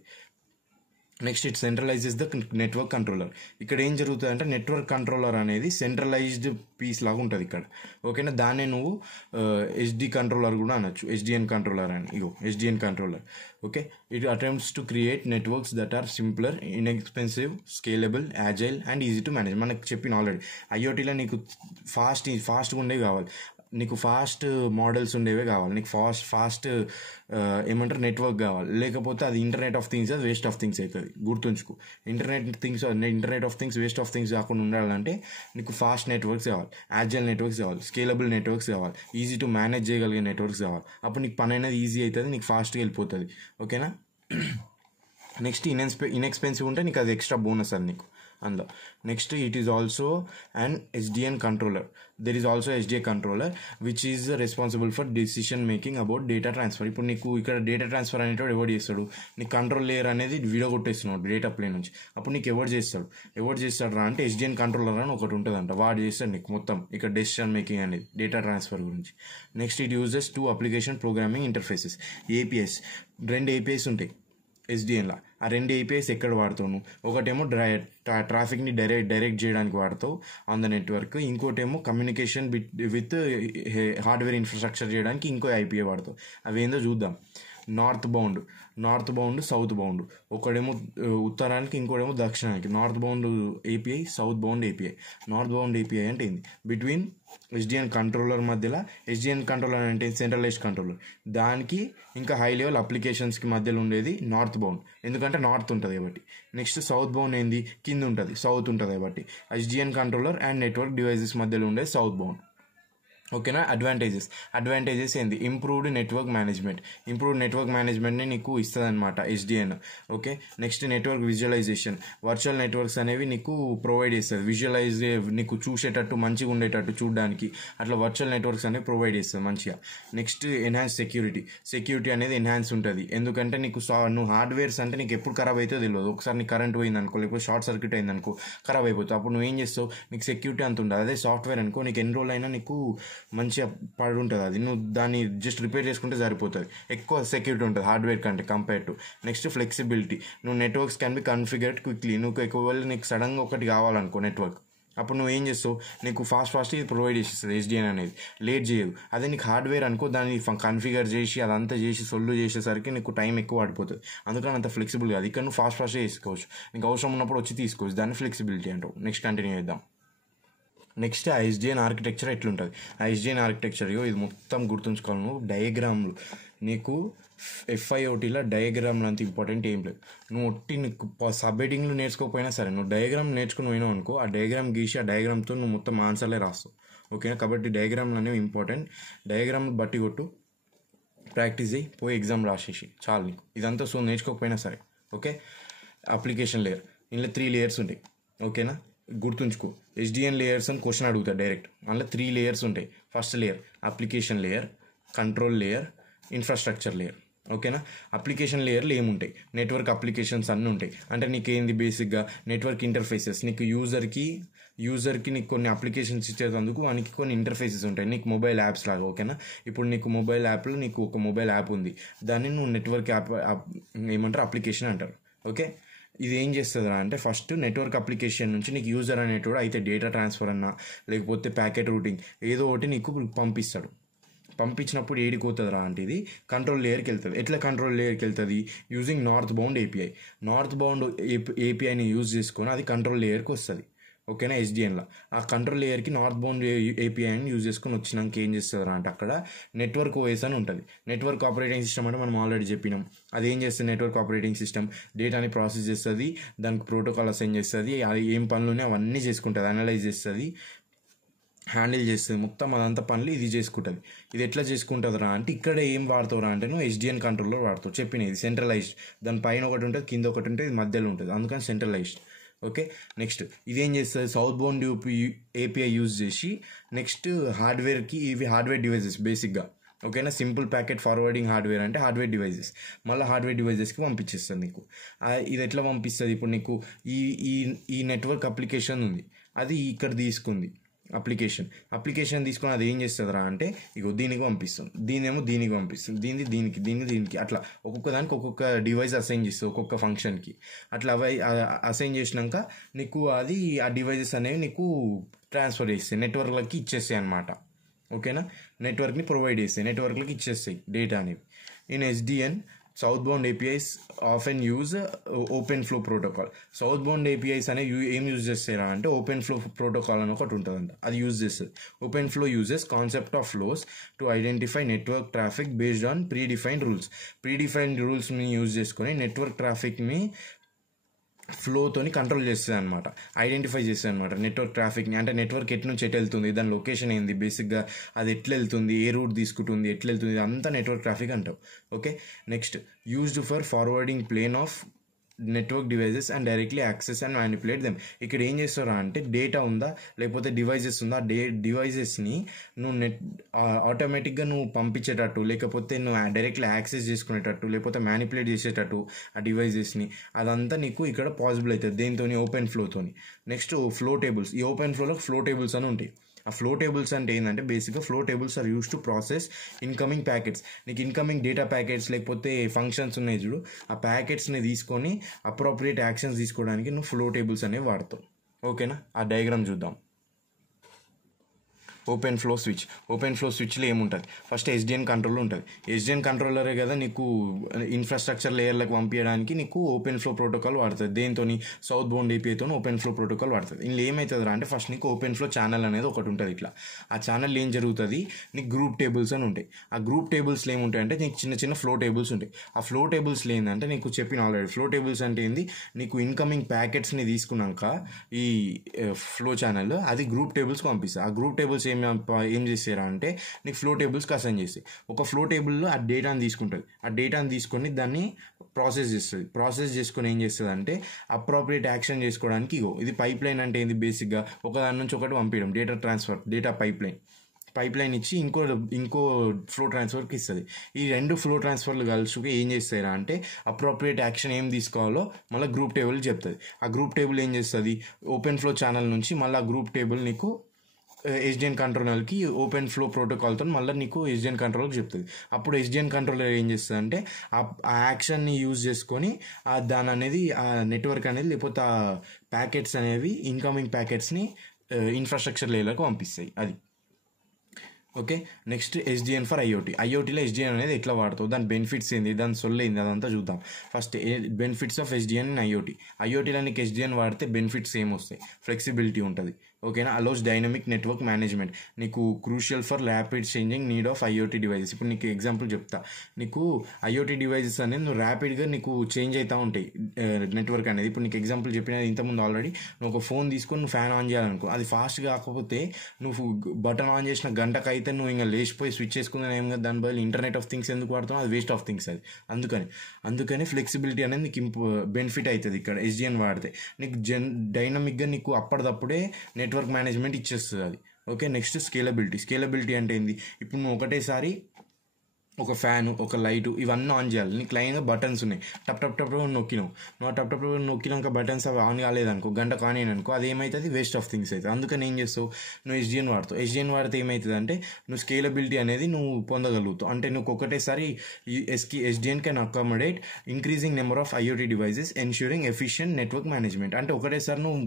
Next it centralises the network controller. ఇక్కడ ఏం జరుగుతుంది అంటే నెట్వర్క్ కంట్రోలర్ అనేది సెంట్రలైజ్డ్ పీస్ లాగా ఉంటుంది ఇక్కడ. ఓకేనా, దాన్నే నువ్వు ఎస్డి కంట్రోలర్ కూడా అనొచ్చు, ఎస్డిఎన్ కంట్రోలర్ అని. SDN controller. Okay, it attempts to create networks that are simpler, inexpensive, scalable, agile and easy to manage. మనకు చెప్పిన ఆల్రెడీ ఐఓటీలో నీకు ఫాస్ట్గా ఉండేవి కావాలి. నీకు ఫాస్ట్ మోడల్స్ ఉండేవే కావాలి, నీకు ఫాస్ట్ ఏమంటారు నెట్వర్క్ కావాలి, లేకపోతే అది ఇంటర్నెట్ ఆఫ్ థింగ్స్, అది వేస్ట్ ఆఫ్ థింగ్స్ అవుతుంది. గుర్తుంచుకో, internet of things waste of things కాకుండా ఉండాలంటే నీకు ఫాస్ట్ నెట్వర్క్స్ కావాలి, యాజిల్ నెట్వర్క్స్ కావాలి, స్కేలబుల్ నెట్వర్క్స్ కావాలి, ఈజీ టు మేనేజ్ చేయగలిగే నెట్వర్క్స్ కావాలి. అప్పుడు నీకు పని అనేది ఈజీ అవుతుంది, నీకు ఫాస్ట్గా వెళ్ళిపోతుంది. ఓకేనా. నెక్స్ట్ ఇన్ఎక్స్పెన్సివ్ ఉంటే నీకు అది ఎక్స్ట్రా బోనస్ అది నీకు అందులో. Next it is also and SDN controller. There is also SDA controller which is responsible for decision making about data transfer. ఇప్పుడు నీకు ఇక్కడ డేటా ట్రాన్స్ఫర్ అనేటప్పుడు ఎవరు చేస్తాడు, నీకు కంట్రోల్ లేయర్ అనేది విడగొట్టేస్తున్నాడు డేటా ప్లేన్ నుంచి. అప్పుడు నీకు ఎవరు చేస్తాడు రా అంటే SDN కంట్రోలర్ అని ఒకటి ఉంటుందంట, వాడు చేస్తాడు నీకు మొత్తం ఇక్కడ డెసిషన్ మేకింగ్ అనేది డేటా ట్రాన్స్ఫర్ గురించి. Next it uses 2 application programming interfaces, APIs. 2 APIs ఉంటాయి SDNలో. ఆ 2 APIs ఎక్కడ వాడతావు, ఒకటేమో ట్రాఫిక్ని డైరెక్ట్ చేయడానికి వాడతావు ఆన్ ద నెట్వర్క్, ఇంకోటేమో కమ్యూనికేషన్ విత్ హార్డ్వేర్ ఇన్ఫ్రాస్ట్రక్చర్ చేయడానికి ఇంకో API వాడతావు. అవి ఏందో చూద్దాం. నార్త్ బౌండ్ సౌత్ బౌండ్, ఒకడేమో ఉత్తరానికి ఇంకోటేమో దక్షిణానికి. Northbound API, southbound API. Northbound API అంటే ఏంది, బిట్వీన్ SDN కంట్రోలర్ మధ్యలో, SDN కంట్రోలర్ అంటే సెంట్రలైజ్డ్ కంట్రోలర్, దానికి ఇంకా హై లెవెల్ అప్లికేషన్స్కి మధ్యలో ఉండేది నార్త్ బౌండ్, ఎందుకంటే నార్త్ ఉంటుంది కాబట్టి. నెక్స్ట్ సౌత్ బౌండ్ ఏంది, కింద ఉంటుంది, సౌత్ ఉంటుంది కాబట్టి. SDN controller and network devices మధ్యలో ఉండేది సౌత్ బౌండ్. ఓకేనా. అడ్వాంటేజెస్ ఏంది, ఇంప్రూవ్డ్ నెట్వర్క్ మేనేజ్మెంట్ని నీకు ఇస్తుంది అనమాట SDN. ఓకే. Next network visualisation, virtual networks అనేవి నీకు ప్రొవైడ్ చేస్తుంది, నీకు చూసేటట్టు మంచిగా ఉండేటట్టు చూడడానికి, అట్లా వర్చువల్ నెట్వర్క్స్ అనేవి ప్రొవైడ్ చేస్తుంది మంచిగా. నెక్స్ట్ ఎన్హాన్స్ సెక్యూరిటీ అనేది ఎన్హాన్స్ ఉంటుంది, ఎందుకంటే నీకు నువ్వు హార్డ్వేర్స్ అంటే నీకు ఎప్పుడు ఖరాబ్ అవుతుందో తెలియదు. ఒకసారి నీకు కరెంట్ పోయింది అనుకో, లేకపోతే షార్ట్ సర్క్యూట్ అయింది అనుకో, ఖరాబ్ అయిపోతుంది. అప్పుడు నువ్వు ఏం చేస్తావు, నీకు సెక్యూరిటీ అంత ఉండదు. అదే సాఫ్ట్వేర్ అనుకో, నీకు ఎన్ని రోజులు అయినా నీకు మంచిగా పడి ఉంటుంది, అది నువ్వు దాన్ని జస్ట్ రిపేర్ చేసుకుంటే సరిపోతుంది. ఎక్కువ సెక్యూరిటీ ఉంటుంది హార్డ్వేర్ కంటే కంపేర్ టు. నెక్స్ట్ ఫ్లెక్సిబిలిటీ, నువ్వు నెట్వర్క్స్ క్యాన్ బి కన్ఫిగర్డ్ క్విక్లీ. నువ్వు ఒకవేళ నీకు సడన్గా ఒకటి కావాలనుకో నెట్వర్క్, అప్పుడు నువ్వు ఏం చేస్తావు, నీకు ఫాస్ట్ ఇది ప్రొవైడ్ చేసేస్తుంది SDN అనేది, లేట్ చేయదు. అదే నీకు హార్డ్వేర్ అనుకో, దాన్ని కన్ఫిగర్ చేసి అదంతా చేసి సొల్లు చేసేసరికి నీకు టైం ఎక్కువ పడిపోతుంది. అందుకని అంత ఫ్లెక్సిబుల్ కాదు. ఇక్కడ నువ్వు ఫాస్ట్గా చేసుకోవచ్చు, నీకు అవసరం ఉన్నప్పుడు వచ్చి తీసుకోవచ్చు, దాన్ని ఫ్లెక్సిబిలిటీ అంటావు. నెక్స్ట్ కంటిన్యూ చేద్దాం. నెక్స్ట్ ఆ SDN ఆర్కిటెక్చర్ ఎట్లుంటుంది. ఆ SDN ఆర్కిటెక్చర్ ఇది మొత్తం గుర్తుంచుకోవాలి నువ్వు. డయాగ్రామ్లు నీకు FIOTలో డయాగ్రామ్లు అంత ఇంపార్టెంట్ ఏం లేదు. నువ్వు నీకు సబ్ హెడ్డింగ్లు నేర్చుకోకపోయినా సరే, నువ్వు డయాగ్రామ్ నేర్చుకుని పోయినావు అనుకో, ఆ డయాగ్రామ్ గీసి ఆ డయాగ్రామ్తో నువ్వు మొత్తం ఆన్సర్లే రాస్తావు. ఓకేనా. కాబట్టి డయాగ్రామ్లు అనేవి ఇంపార్టెంట్. డయాగ్రామ్ బట్టి కొట్టు, ప్రాక్టీస్ చేయి, పోయి ఎగ్జామ్ రాసేసి చాలు నీకు. ఇదంతా సో నేర్చుకోకపోయినా సరే. ఓకే. అప్లికేషన్ లేయర్, ఇందులో 3 లేయర్స్ ఉంటాయి. ఓకేనా. గుర్తుంచుకో, SDN లేయర్స్ అని క్వశ్చన్ అడుగుతారు డైరెక్ట్. అందులో 3 లేయర్స్ ఉంటాయి. First layer application layer, control layer, infrastructure layer. ఓకేనా. అప్లికేషన్ లేయర్లు ఏముంటాయి, నెట్వర్క్ అప్లికేషన్స్ అన్నీ ఉంటాయి. అంటే నీకేంది బేసిక్గా నెట్వర్క్ ఇంటర్ఫేసెస్, నీకు యూజర్కి నీకు కొన్ని అప్లికేషన్స్ ఇచ్చేందుకు వానికి కొన్ని ఇంటర్ఫేసెస్ ఉంటాయి, నీకు మొబైల్ యాప్స్ లాగా. ఓకేనా. ఇప్పుడు నీకు మొబైల్ యాప్లో నీకు ఒక మొబైల్ యాప్ ఉంది, దాన్ని నువ్వు నెట్వర్క్ యాప్ ఏమంటారు, అప్లికేషన్ అంటారు. ఓకే. ఇది ఏం చేస్తుందిరా అంటే, ఫస్ట్ నెట్వర్క్ అప్లికేషన్ నుంచి నీకు యూజర్ అనేటోడు అయితే డేటా ట్రాన్స్ఫర్ అన్నా లేకపోతే ప్యాకెట్ రూటింగ్ ఏదో ఒకటి నీకు పంపిస్తాడు. పంపించినప్పుడు ఏడికి పోతుందిరా అంటే ఇది కంట్రోల్ లేయర్కి వెళ్తుంది. ఎట్లా కంట్రోల్ లేయర్కి వెళ్తుంది, యూజింగ్ నార్త్ బౌండ్ ఏపీఐని యూజ్ చేసుకొని అది కంట్రోల్ లేయర్కి వస్తుంది. ఓకేనా. SDNలో ఆ కంట్రోల్ లేయర్కి నార్త్ బౌండ్ ఏపీఐని యూజ్ చేసుకొని వచ్చినాక ఏం చేస్తుందిరా అంటే, అక్కడ నెట్వర్క్ OS అని ఉంటుంది. నెట్వర్క్ ఆపరేటింగ్ సిస్టమ్ అంటే మనం ఆల్రెడీ చెప్పినాం. అది ఏం చేస్తుంది, నెట్వర్క్ ఆపరేటింగ్ సిస్టమ్ డేటాని ప్రాసెస్ చేస్తుంది, దానికి ప్రోటోకాల్ అసైన్ చేస్తుంది, అది ఏం పనులు ఉన్నాయో అవన్నీ చేసుకుంటుంది, అనలైజ్ చేస్తుంది, హ్యాండిల్ చేస్తుంది, మొత్తం అదంతా పనులు ఇది చేసుకుంటుంది. ఇది ఎట్లా చేసుకుంటుందిరా అంటే, ఇక్కడ ఏం వాడుతావురా అంటే నువ్వు SDN కంట్రోలర్ వాడుతావు. చెప్పిన ఇది సెంట్రలైజ్డ్, దాని పైన ఒకటి ఉంటుంది, కింద ఒకటి ఉంటుంది, ఇది మధ్యలో ఉంటుంది, అందుకని సెంట్రలైజ్డ్. ఓకే. నెక్స్ట్ ఇదేం చేస్తుంది, సౌత్ బౌండ్ API యూజ్ చేసి నెక్స్ట్ హార్డ్వేర్కి, ఇవి హార్డ్వేర్ డివైజెస్ బేసిక్గా. ఓకేనా. సింపుల్ ప్యాకెట్ ఫార్వర్డింగ్ హార్డ్వేర్ అంటే హార్డ్వేర్ డివైజెస్, మళ్ళీ హార్డ్వేర్ డివైజెస్కి పంపించేస్తుంది నీకు. ఇది ఎట్లా పంపిస్తుంది, ఇప్పుడు నీకు ఈ నెట్వర్క్ అప్లికేషన్ ఉంది, అది ఇక్కడ తీసుకుంది అప్లికేషన్ తీసుకొని అది ఏం చేస్తుందిరా అంటే, ఇగో దీనికి పంపిస్తుంది, దీనేమో దీనికి పంపిస్తుంది, దీనికి అట్లా ఒక్కొక్క దానికి ఒక్కొక్క డివైస్ అసైన్ చేస్తుంది, ఒక్కొక్క ఫంక్షన్కి. అట్లా అసైన్ చేసినాక నీకు అది ఆ డివైజెస్ అనేవి నీకు ట్రాన్స్ఫర్ చేస్తాయి, నెట్వర్క్లకి ఇచ్చేస్తాయి అనమాట. ఓకేనా. నెట్వర్క్ని ప్రొవైడ్ చేస్తాయి, నెట్వర్క్లకి ఇచ్చేస్తాయి డేటా అనేవి. In SDN south bound APIs often use open flow protocol. South bound APIs అనేవి ఏం యూజ్ చేస్తారా అంటే ఓపెన్ ఫ్లో ప్రోటోకాల్ అని ఒకటి ఉంటుందంట, అది యూజ్ చేస్తుంది. OpenFlow uses concept of flows to identify network traffic based on predefined rules. Predefined రూల్స్ని యూజ్ చేసుకొని నెట్వర్క్ ట్రాఫిక్ని ఫ్లోతోని కంట్రోల్ చేస్తుంది అనమాట, ఐడెంటిఫై చేస్తుంది అనమాట నెట్వర్క్ ట్రాఫిక్ని. అంటే నెట్వర్క్ ఎటు నుంచి ఎటు వెళ్తుంది, దాని లొకేషన్ ఏంది, బేసిక్గా అది ఎట్లా వెళ్తుంది, ఏ రూట్ తీసుకుంటుంది, ఎట్లా వెళ్తుంది, అంతా నెట్వర్క్ ట్రాఫిక్ అంటావు. Okay, next used for forwarding plane of network devices and directly access and manipulate them. ఇక్కడ ఏం చేస్తారా అంటే డేటా ఉందా లేకపోతే డివైజెస్ ఉందా, డివైజెస్ని నువ్వు ఆటోమేటిక్గా నువ్వు పంపించేటట్టు, లేకపోతే నువ్వు డైరెక్ట్లీ యాక్సెస్ చేసుకునేటట్టు, లేకపోతే మ్యానిపులేట్ చేసేటట్టు ఆ డివైజెస్ని, అదంతా నీకు ఇక్కడ పాసిబుల్ అవుతుంది దేంతో, ఓపెన్ ఫ్లోతోని. Next flow tables. ఈ ఓపెన్ ఫ్లోలో ఫ్లో టేబుల్స్ అని ఉంటాయి. ఆ ఫ్లో టేబుల్స్ అంటే ఏంటంటే బేసిక్గా flow tables are used to process incoming packets. నీకు ఇన్కమింగ్ డేటా ప్యాకెట్స్ లేకపోతే ఫంక్షన్స్ ఉన్నాయి చూడు, ఆ ప్యాకెట్స్ని తీసుకొని అప్రోప్రియేట్ యాక్షన్స్ తీసుకోవడానికి నువ్వు ఫ్లో టేబుల్స్ అనేవి వాడతావు. ఓకేనా, ఆ డయాగ్రామ్ చూద్దాం. OpenFlow switch. OpenFlow స్విచ్లో ఏముంటుంది, ఫస్ట్ ఎస్డిఎన్ కంట్రోలర్ ఉంటుంది. ఎస్డిఎన్ కంట్రోలరే కదా నీకు ఇన్ఫ్రాస్ట్రక్చర్ లేయర్లకు పంపించడానికి నీకు ఓపెన్ ఫ్లో ప్రోటోకాల్ వాడుతుంది. దేంతో, సౌత్ బౌండ్ ఏపీఐతో ఓపెన్ ఫ్లో ప్రోటోకాల్ వాడుతుంది. ఇందులో ఏమవుతుంది అంటే ఫస్ట్ నీకు ఓపెన్ ఫ్లో ఛానల్ అనేది ఒకటి ఉంటుంది. ఇట్లా ఆ ఛానల్ ఏం జరుగుతుంది, నీకు గ్రూప్ టేబుల్స్ అని ఉంటాయి. ఆ గ్రూప్ టేబుల్స్లో ఏముంటాయి అంటే నీకు చిన్న చిన్న ఫ్లో టేబుల్స్ ఉంటాయి. ఆ ఫ్లో టేబుల్స్లో ఏంటంటే నీకు చెప్పిన ఆల్రెడీ ఫ్లో టేబుల్స్ అంటే ఏంది, నీకు ఇన్కమింగ్ ప్యాకెట్స్ని తీసుకున్నాక ఈ ఫ్లో ఛానల్ అది గ్రూప్ టేబుల్స్కి పంపిస్తుంది. ఆ గ్రూప్ టేబుల్స్ ఏం చేస్తారా అంటే నీకు ఫ్లో టేబుల్స్కి అసైన్ చేస్తాయి. ఒక ఫ్లో టేబుల్లో ఆ డేటాని తీసుకుంటుంది. ఆ డేటాని తీసుకొని దాన్ని ప్రాసెస్ చేస్తుంది. ప్రాసెస్ చేసుకొని ఏం చేస్తుంది అంటే అప్రోప్రియేట్ యాక్షన్ చేసుకోవడానికి ఇది పైప్ లైన్ అంటే ఏంది, బేసిక్గా ఒక దాని నుంచి ఒకటి పంపించడం, data transfer, data pipe line ఇచ్చి ఇంకో ఫ్లో ట్రాన్స్ఫర్కి ఇస్తుంది. ఈ రెండు ఫ్లో ట్రాన్స్ఫర్లు కలుసుకు ఏం చేస్తారా అంటే అప్రోప్రియేట్ యాక్షన్ ఏం తీసుకోవాలో మళ్ళీ గ్రూప్ టేబుల్ చెప్తుంది. ఆ గ్రూప్ టేబుల్ ఏం చేస్తుంది, ఓపెన్ ఫ్లో ఛానల్ నుంచి మళ్ళీ ఆ గ్రూప్ టేబుల్ నీకు ఎస్డిఎన్ కంట్రోలర్కి ఓపెన్ ఫ్లో ప్రోటోకాల్తో మళ్ళీ నీకు ఎస్డిఎన్ కంట్రోలర్కి చెప్తుంది. అప్పుడు ఎస్డిఎన్ కంట్రోలర్ ఏం చేస్తుంది అంటే ఆ యాక్షన్ని యూజ్ చేసుకొని దాని అనేది ఆ నెట్వర్క్ అనేది లేకపోతే ఆ ప్యాకెట్స్ అనేవి ఇన్కమింగ్ ప్యాకెట్స్ని ఇన్ఫ్రాస్ట్రక్చర్ లేయర్లకు పంపిస్తాయి. అది okay. Next SDN for IoT. ఐఓటీలో ఎస్డిఎన్ అనేది ఎట్లా వాడతావు, దాని బెనిఫిట్స్ ఏంది, దాని సొల్లేంది, అదంతా చూద్దాం. First benefits of SDN in IoT. ఐఓటీలో నీకు ఎస్డిఎన్ వాడితే బెనిఫిట్స్ ఏమొస్తాయి, ఫ్లెక్సిబిలిటీ ఉంటుంది. ఓకేనా, అలౌస్ డైనమిక్ నెట్వర్క్ మేనేజ్మెంట్. నీకు crucial for rapid changing need of IoT devices. ఇప్పుడు నీకు ఎగ్జాంపుల్ చెప్తా, నీకు ఐఓటీ డివైజెస్ అనేది నువ్వు ర్యాపిడ్గా నీకు చేంజ్ అవుతూ ఉంటాయి నెట్వర్క్ అనేది. ఇప్పుడు నీకు ఎగ్జాంపుల్ చెప్పిన ఇంతకుముందు ఆల్రెడీ నువ్వు ఒక ఫోన్ తీసుకొని నువ్వు ఫ్యాన్ ఆన్ చేయాలనుకో, అది ఫాస్ట్ కాకపోతే నువ్వు బటన్ ఆన్ చేసిన గంటకు అయితే నువ్వు ఇంకా లేచిపోయి స్విచ్ చేసుకునే ఏం కదా, దాని బదులు ఇంటర్నెట్ ఆఫ్ థింగ్స్ ఎందుకు వాడుతావు, అది వేస్ట్ ఆఫ్ థింగ్స్ అది. అందుకని ఫ్లెక్సిబిలిటీ అనేది నీకు బెనిఫిట్ అవుతుంది ఇక్కడ ఎస్డిఎన్ వాడితే. నీకు డైనమిక్గా నీకు అప్పటిదప్పుడే నెట్వర్క్ మేనేజ్మెంట్ ఇచ్చేస్తుంది అది. ఓకే. నెక్స్ట్ స్కేలబిలిటీ అంటే ఏంది, ఇప్పుడు నువ్వు ఒకటేసారి ఒక ఫ్యాను, ఒక లైటు, ఇవన్నీ ఆన్ చేయాలి. నీకు లైన్గా బటన్స్ ఉన్నాయి, టప్ నొక్కినావు. నువ్వు టప్ నొక్కినాక బటన్స్ అవి ఆన్ కాలేదనుకో, గంటకు ఆన్ అయ్యానుకో, అది ఏమవుతుంది, వేస్ట్ ఆఫ్ థింగ్స్ అవుతుంది. అందుకని ఏం చేస్తావు, నువ్వు ఎస్డిఎన్ వాడతావు. ఎస్డిఎన్ వాడితే ఏమవుతుంది అంటే నువ్వు స్కేలబిలిటీ అనేది నువ్వు పొందగలుగుతావు. అంటే నువ్వు ఒకటేసారి SDN can accommodate increasing number of IoT devices ensuring efficient network management. అంటే ఒకటేసారి నువ్వు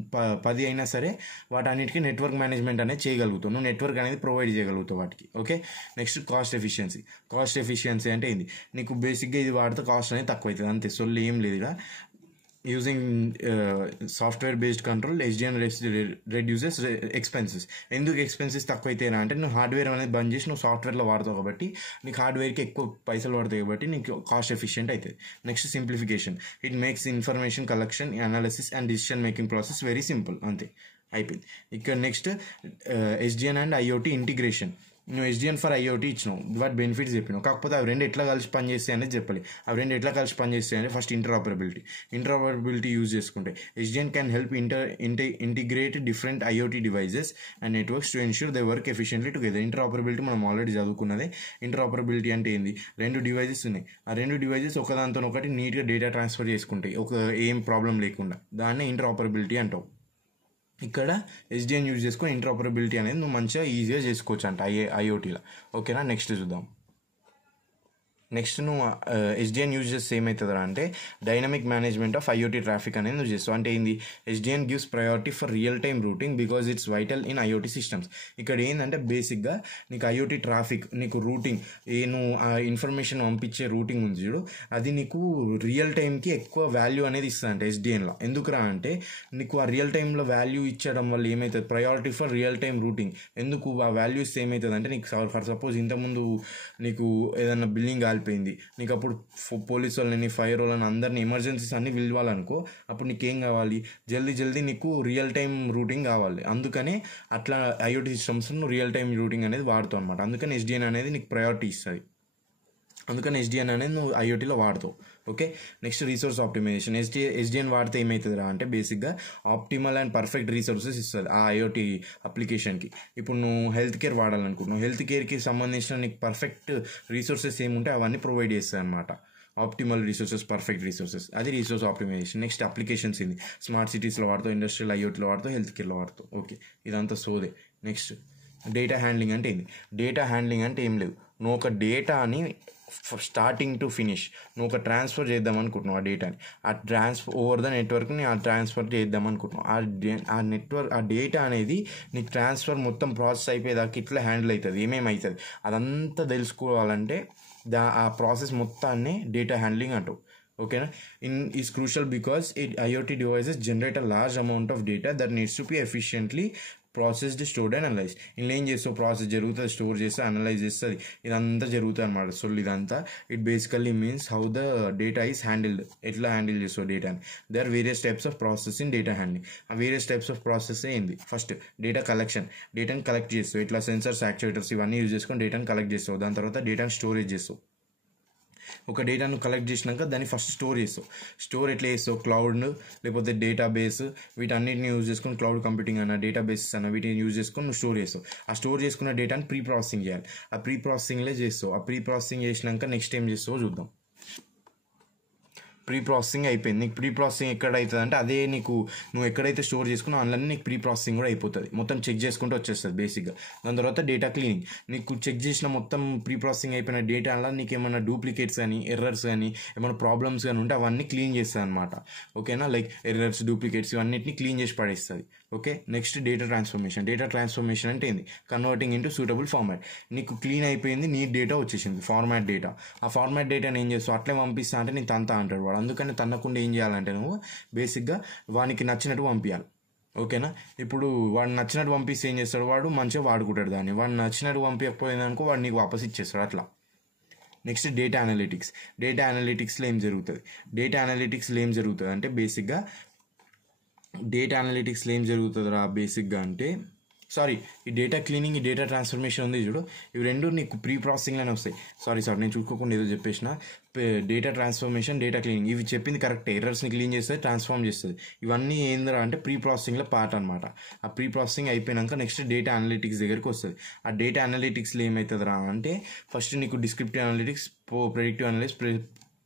10 అయినా సరే వాటన్నిటికీ నెట్వర్క్ మేనేజ్మెంట్ అనేది చేయగలుగుతావు, నువ్వు నెట్వర్క్ అనేది ప్రొవైడ్ చేయగలుగుతావు వాటికి. ఓకే. నెక్స్ట్ కాస్ట్ ఎఫిషియన్సీ అంటే ఏంది, నీకు బేసిక్గా ఇది వాడితే కాస్ట్ అనేది తక్కువ అవుతుంది, అంతే, సొల్లు ఏం లేదు. ఇలా using software based control SDN reduces expenses. ఎందుకు ఎక్స్పెన్సెస్ తక్కువ అవుతాయినా అంటే నువ్వు హార్డ్వేర్ అనేది బంద్ చేసి నువ్వు సాఫ్ట్వేర్లో వాడతావు కాబట్టి నీకు హార్డ్వేర్కి ఎక్కువ పైసలు పడతాయి కాబట్టి నీకు కాస్ట్ ఎఫిషియెంట్ అవుతుంది. Next simplification. It makes information collection, analysis and decision making process very simple, అంతే, అయిపోయింది. ఇక్కడ next SDN and IoT integration. నువ్వు ఎస్డిఎన్ ఫర్ ఐఓటీ ఇచ్చినావు, వాటి బెనిఫిట్స్ చెప్పినావు, కాకపోతే అవి రెండు ఎట్లా కలిసి పనిచేస్తాయి అనేది చెప్పాలి. అవి రెండు ఎట్లా కలిసి పనిచేస్తాయి అంటే ఫస్ట్ ఇంటర్ఆపరబిలిటీ యూజ్ చేసుకుంటే SDN can help integrate different IoT devices and networks to ensure they work efficiently together. Interoperability మనం ఆల్రెడీ చదువుకున్నదే. ఇంటర్ఆపరబిలిటీ అంటే ఏంది, రెండు డివైజెస్ ఉన్నాయి, ఆ రెండు డివైజెస్ ఒకదాంతో ఒకటి నీట్గా డేటా ట్రాన్స్ఫర్ చేసుకుంటాయి, ఏం ప్రాబ్లం లేకుండా, దాన్నే ఇంటర్ఆపరబిలిటీ అంటావు. ఇక్కడ ఎస్డిఎన్ యూజ్ చేసుకొని ఇంటర్ఆపరబిలిటీ అనేది నువ్వు మంచిగా ఈజీగా చేసుకోవచ్చు అంట ఐఓటీలో. ఓకేనా, నెక్స్ట్ చూద్దాం. నెక్స్ట్ నువ్వు ఎస్డిఎన్ యూజ్ చేస్తే ఏమవుతుందా అంటే dynamic management of IoT traffic అనేది నువ్వు చేస్తావు. అంటే ఏంది, SDN gives priority for real time routing because it's vital in IoT systems. ఇక్కడ ఏంటంటే బేసిక్గా నీకు ఐఓటీ ట్రాఫిక్ నీకు రూటింగ్ నువ్వు ఆ ఇన్ఫర్మేషన్ పంపించే రూటింగ్ ఉంది చూడు, అది నీకు రియల్ టైంకి ఎక్కువ వాల్యూ అనేది ఇస్తుంది అంటే ఎస్డిఎన్లో. ఎందుకురా అంటే నీకు ఆ రియల్ టైంలో వాల్యూ ఇచ్చడం వల్ల ఏమవుతుంది, priority for real time routing. ఎందుకు ఆ వాల్యూ ఇస్తే ఏమవుతుంది అంటే నీకు ఫర్ సపోజ్ ఇంతకుముందు నీకు ఏదైనా బిల్డింగ్ కాలిపోయింది, నీకు అప్పుడు పోలీసు వాళ్ళని ఫైర్ వాళ్ళని అందరినీ ఎమర్జెన్సీస్ అన్ని పిలవాలనుకో, అప్పుడు నీకేం కావాలి, జల్దీ నీకు రియల్ టైం రూటింగ్ కావాలి. అందుకనే అట్లా ఐఓటీ సిస్టమ్స్ నువ్వు రియల్ టైం రూటింగ్ అనేది వాడుతావు అనమాట. అందుకని ఎస్డిఎన్ అనేది నీకు ప్రయారిటీ ఇస్తుంది. అందుకని ఎస్డిఎన్ అనేది నువ్వు ఐఓటీలో వాడతావు. Okay, next resource optimization. SDN వాడితే ఏమవుతుందిరా అంటే బేసిక్గా ఆప్టిమల్ అండ్ పర్ఫెక్ట్ రీసోర్సెస్ ఇస్తుంది ఆ ఐఓటీ అప్లికేషన్కి. ఇప్పుడు నువ్వు హెల్త్ కేర్ వాడాలనుకుంటున్నావు, హెల్త్ కేర్కి సంబంధించిన నీకు పర్ఫెక్ట్ రీసోర్సెస్ ఏముంటే అవన్నీ ప్రొవైడ్ చేస్తాయి అనమాట. ఆప్టిమల్ రిసోర్సెస్, పర్ఫెక్ట్ రిసోర్సెస్, అది రీసోర్స్ ఆప్టిమైజేషన్. నెక్స్ట్ అప్లికేషన్స్ ఇది స్మార్ట్ సిటీస్లో వాడతావు, ఇండస్ట్రియల్ ఐఓటీలో వాడతావు, హెల్త్ కేర్లో వాడతావు. ఓకే, ఇదంతా సోదే. నెక్స్ట్ డేటా హ్యాండ్లింగ్ అంటే ఏంది? డేటా హ్యాండ్లింగ్ అంటే ఏం లేదు, నువ్వు ఒక డేటాని స్టార్టింగ్ టు ఫినిష్ నువ్వు ఒక ట్రాన్స్ఫర్ చేద్దాం అనుకుంటున్నావు. ఆ డేటాని ఓవర్ ద నెట్వర్క్ని ట్రాన్స్ఫర్ చేద్దాం అనుకుంటున్నావు. ఆ డేటా అనేది నీకు ట్రాన్స్ఫర్ మొత్తం ప్రాసెస్ అయిపోయేదాకా ఇట్లా హ్యాండిల్ అవుతుంది, ఏమేమి అవుతుంది అదంతా తెలుసుకోవాలంటే ఆ ప్రాసెస్ మొత్తాన్ని డేటా హ్యాండ్లింగ్ అంటావు. ఓకేనా, is crucial because IoT devices generate a large amount of data that needs to be efficiently processed, stored and analyse. ఇందులో ఏం చేస్తావు, ప్రాసెస్ జరుగుతుంది, స్టోర్ చేస్తే అనలైజ్ చేస్తుంది, ఇదంతా జరుగుతుంది అనమాట. సో ఇదంతా it basically means how the data is handled, ఎట్లా హ్యాండిల్ చేస్తావు డేటాని. They are various types of process in data handling. ఆ వేరియస్ టైప్స్ ఆఫ్ ప్రాసెస్ ఏంది? ఫస్ట్ డేటా కలెక్షన్, డేటాని కలెక్ట్ చేస్తావు, ఇట్లా సెన్సర్స్, యాక్చుయేటర్స్ ఇవన్నీ యూజ్ చేసుకొని డేటాని కలెక్ట్ చేస్తావు. దాని తర్వాత డేటాని స్టోరేజ్ చేస్తావు. ఒక డేటాను కలెక్ట్ చేసినాక దాన్ని ఫస్ట్ స్టోర్ చేస్తావు. స్టోర్ ఎట్లా చేస్తావు, క్లౌడ్ లేకపోతే డేటాబేస్, వీటన్నిటిని యూజ్ చేసుకొని క్లౌడ్ కంప్యూటింగ్ అన్న డేటాబేసెస్ అన్న వీటిని యూజ్ చేసుకొని నువ్వు స్టోర్ చేస్తావు. ఆ స్టోర్ చేసుకున్న డేటాని ప్రీ ప్రాసెసింగ్ చేయాలి. ఆ ప్రీ ప్రాసెసింగ్లే చేస్తావు. ఆ ప్రీ ప్రాసెసింగ్ చేసినాక నెక్స్ట్ ఏం చేస్తావో చూద్దాం. ప్రీ ప్రాసెసింగ్ అయిపోయింది. నీకు ప్రీ ప్రాసెసింగ్ ఎక్కడ అవుతుంది అంటే అదే నీకు నువ్వు ఎక్కడైతే స్టోర్ చేసుకున్నావు అందులో నీకు ప్రీ ప్రాసెసింగ్ కూడా అయిపోతుంది, మొత్తం చెక్ చేసుకుంటూ వచ్చేస్తుంది బేసిక్గా. దాని తర్వాత డేటా క్లీనింగ్, నీకు చెక్ చేసిన మొత్తం ప్రీ ప్రాసెసింగ్ అయిపోయిన డేటా అలా నీకు ఏమైనా డూప్లికేట్స్ కానీ ఎర్రర్స్ కానీ ఏమైనా ప్రాబ్లమ్స్ కానీ ఉంటే అవన్నీ క్లీన్ చేస్తుంది అనమాట. ఓకేనా, లైక్ ఎర్రర్స్, డూప్లికేట్స్ ఇవన్నిటిని క్లీన్ చేసి పడేస్తుంది. Okay, next data transformation. Data transformation అంటే ఏంది? Converting into suitable format. నీకు క్లీన్ అయిపోయింది, నీ డేటా వచ్చేసింది, ఫార్మాట్ డేటా. ఆ ఫార్మాట్ డేటాని ఏం చేస్తావు, అట్లే పంపిస్తా అంటే నేను తంతా అంటాడు వాడు. అందుకని తన్నకుండా ఏం చేయాలంటే నువ్వు బేసిక్గా వానికి నచ్చినట్టు పంపించాలి. ఓకేనా, ఇప్పుడు వాడు నచ్చినట్టు పంపిస్తే ఏం చేస్తాడు, వాడు మంచిగా వాడుకుంటాడు దాన్ని. వాడు నచ్చినట్టు పంపించకపోయిందనుకో వాడు నీకు వాపస్ ఇచ్చేస్తాడు అట్లా. Next data analytics. డేటా అనలిటిక్స్లో ఏం జరుగుతుంది అంటే బేసిక్గా ఈ డేటా క్లీనింగ్, ఈ డేటా ట్రాన్స్ఫర్మేషన్ ఉంది చూడు, ఇవి రెండు నీకు ప్రీ ప్రాసెసింగ్లోనే వస్తాయి. సారీ నేను చూసుకోకుండా ఏదో చెప్పేసిన. డేటా ట్రాన్స్ఫర్మేషన్, డేటా క్లీనింగ్ ఇవి చెప్పింది కరెక్టే. ఎర్రర్స్ని క్లీన్ చేస్తుంది, ట్రాన్స్ఫార్మ్ చేస్తుంది. ఇవన్నీ ఏందిరా అంటే ప్రీ ప్రాసెసింగ్లో పార్ట్ అనమాట. ఆ ప్రీ ప్రాసెసింగ్ అయిపోయినాక నెక్స్ట్ డేటా అనలిటిక్స్ దగ్గరికి వస్తుంది. ఆ డేటా అనలిటిక్స్లో ఏమవుతుందిరా అంటే ఫస్ట్ నీకు descriptive analytics, predictive analytics,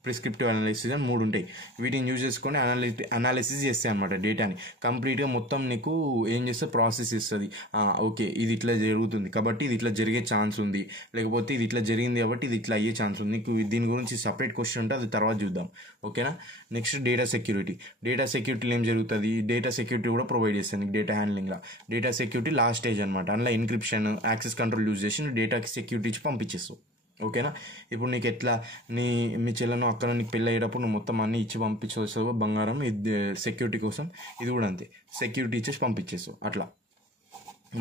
prescriptive analysis అని 3 ఉంటాయి. వీటిని యూజ్ చేసుకొని అనాలిసిస్ చేస్తాయి అనమాట. డేటాని కంప్లీట్గా మొత్తం నీకు ఏం చేస్తే ప్రాసెస్ ఇస్తుంది. ఓకే, ఇది ఇట్లా జరుగుతుంది కాబట్టి ఇది ఇట్లా జరిగే ఛాన్స్ ఉంది, లేకపోతే ఇది ఇట్లా జరిగింది కాబట్టి ఇది ఇట్లా అయ్యే ఛాన్స్ ఉంది. నీకు దీని గురించి సపరేట్ క్వశ్చన్ ఉంటే అది తర్వాత చూద్దాం. ఓకేనా, నెక్స్ట్ డేటా సెక్యూరిటీ. డేటా సెక్యూరిటీలో ఏం జరుగుతుంది, డేటా సెక్యూరిటీ కూడా ప్రొవైడ్ చేస్తుంది నీకు డేటా హ్యాండ్లింగ్లో. డేటా సెక్యూరిటీ లాస్ట్ స్టేజ్ అనమాట. అందులో ఎన్క్రిప్షన్, యాక్సెస్ కంట్రోల్ యూజ్ చేసి డేటా సెక్యూరిటీ ఇచ్చి పంపించేస్తావు. ఓకేనా, ఇప్పుడు నీకు ఎట్లా మీ చెల్లెను అక్కడ నీకు పెళ్ళి అయ్యేటప్పుడు నువ్వు మొత్తం అన్నీ ఇచ్చి పంపించేస్తావు బంగారం, ఇది సెక్యూరిటీ కోసం. ఇది కూడా అంతే, సెక్యూరిటీ ఇచ్చేసి పంపించేస్తావు అట్లా.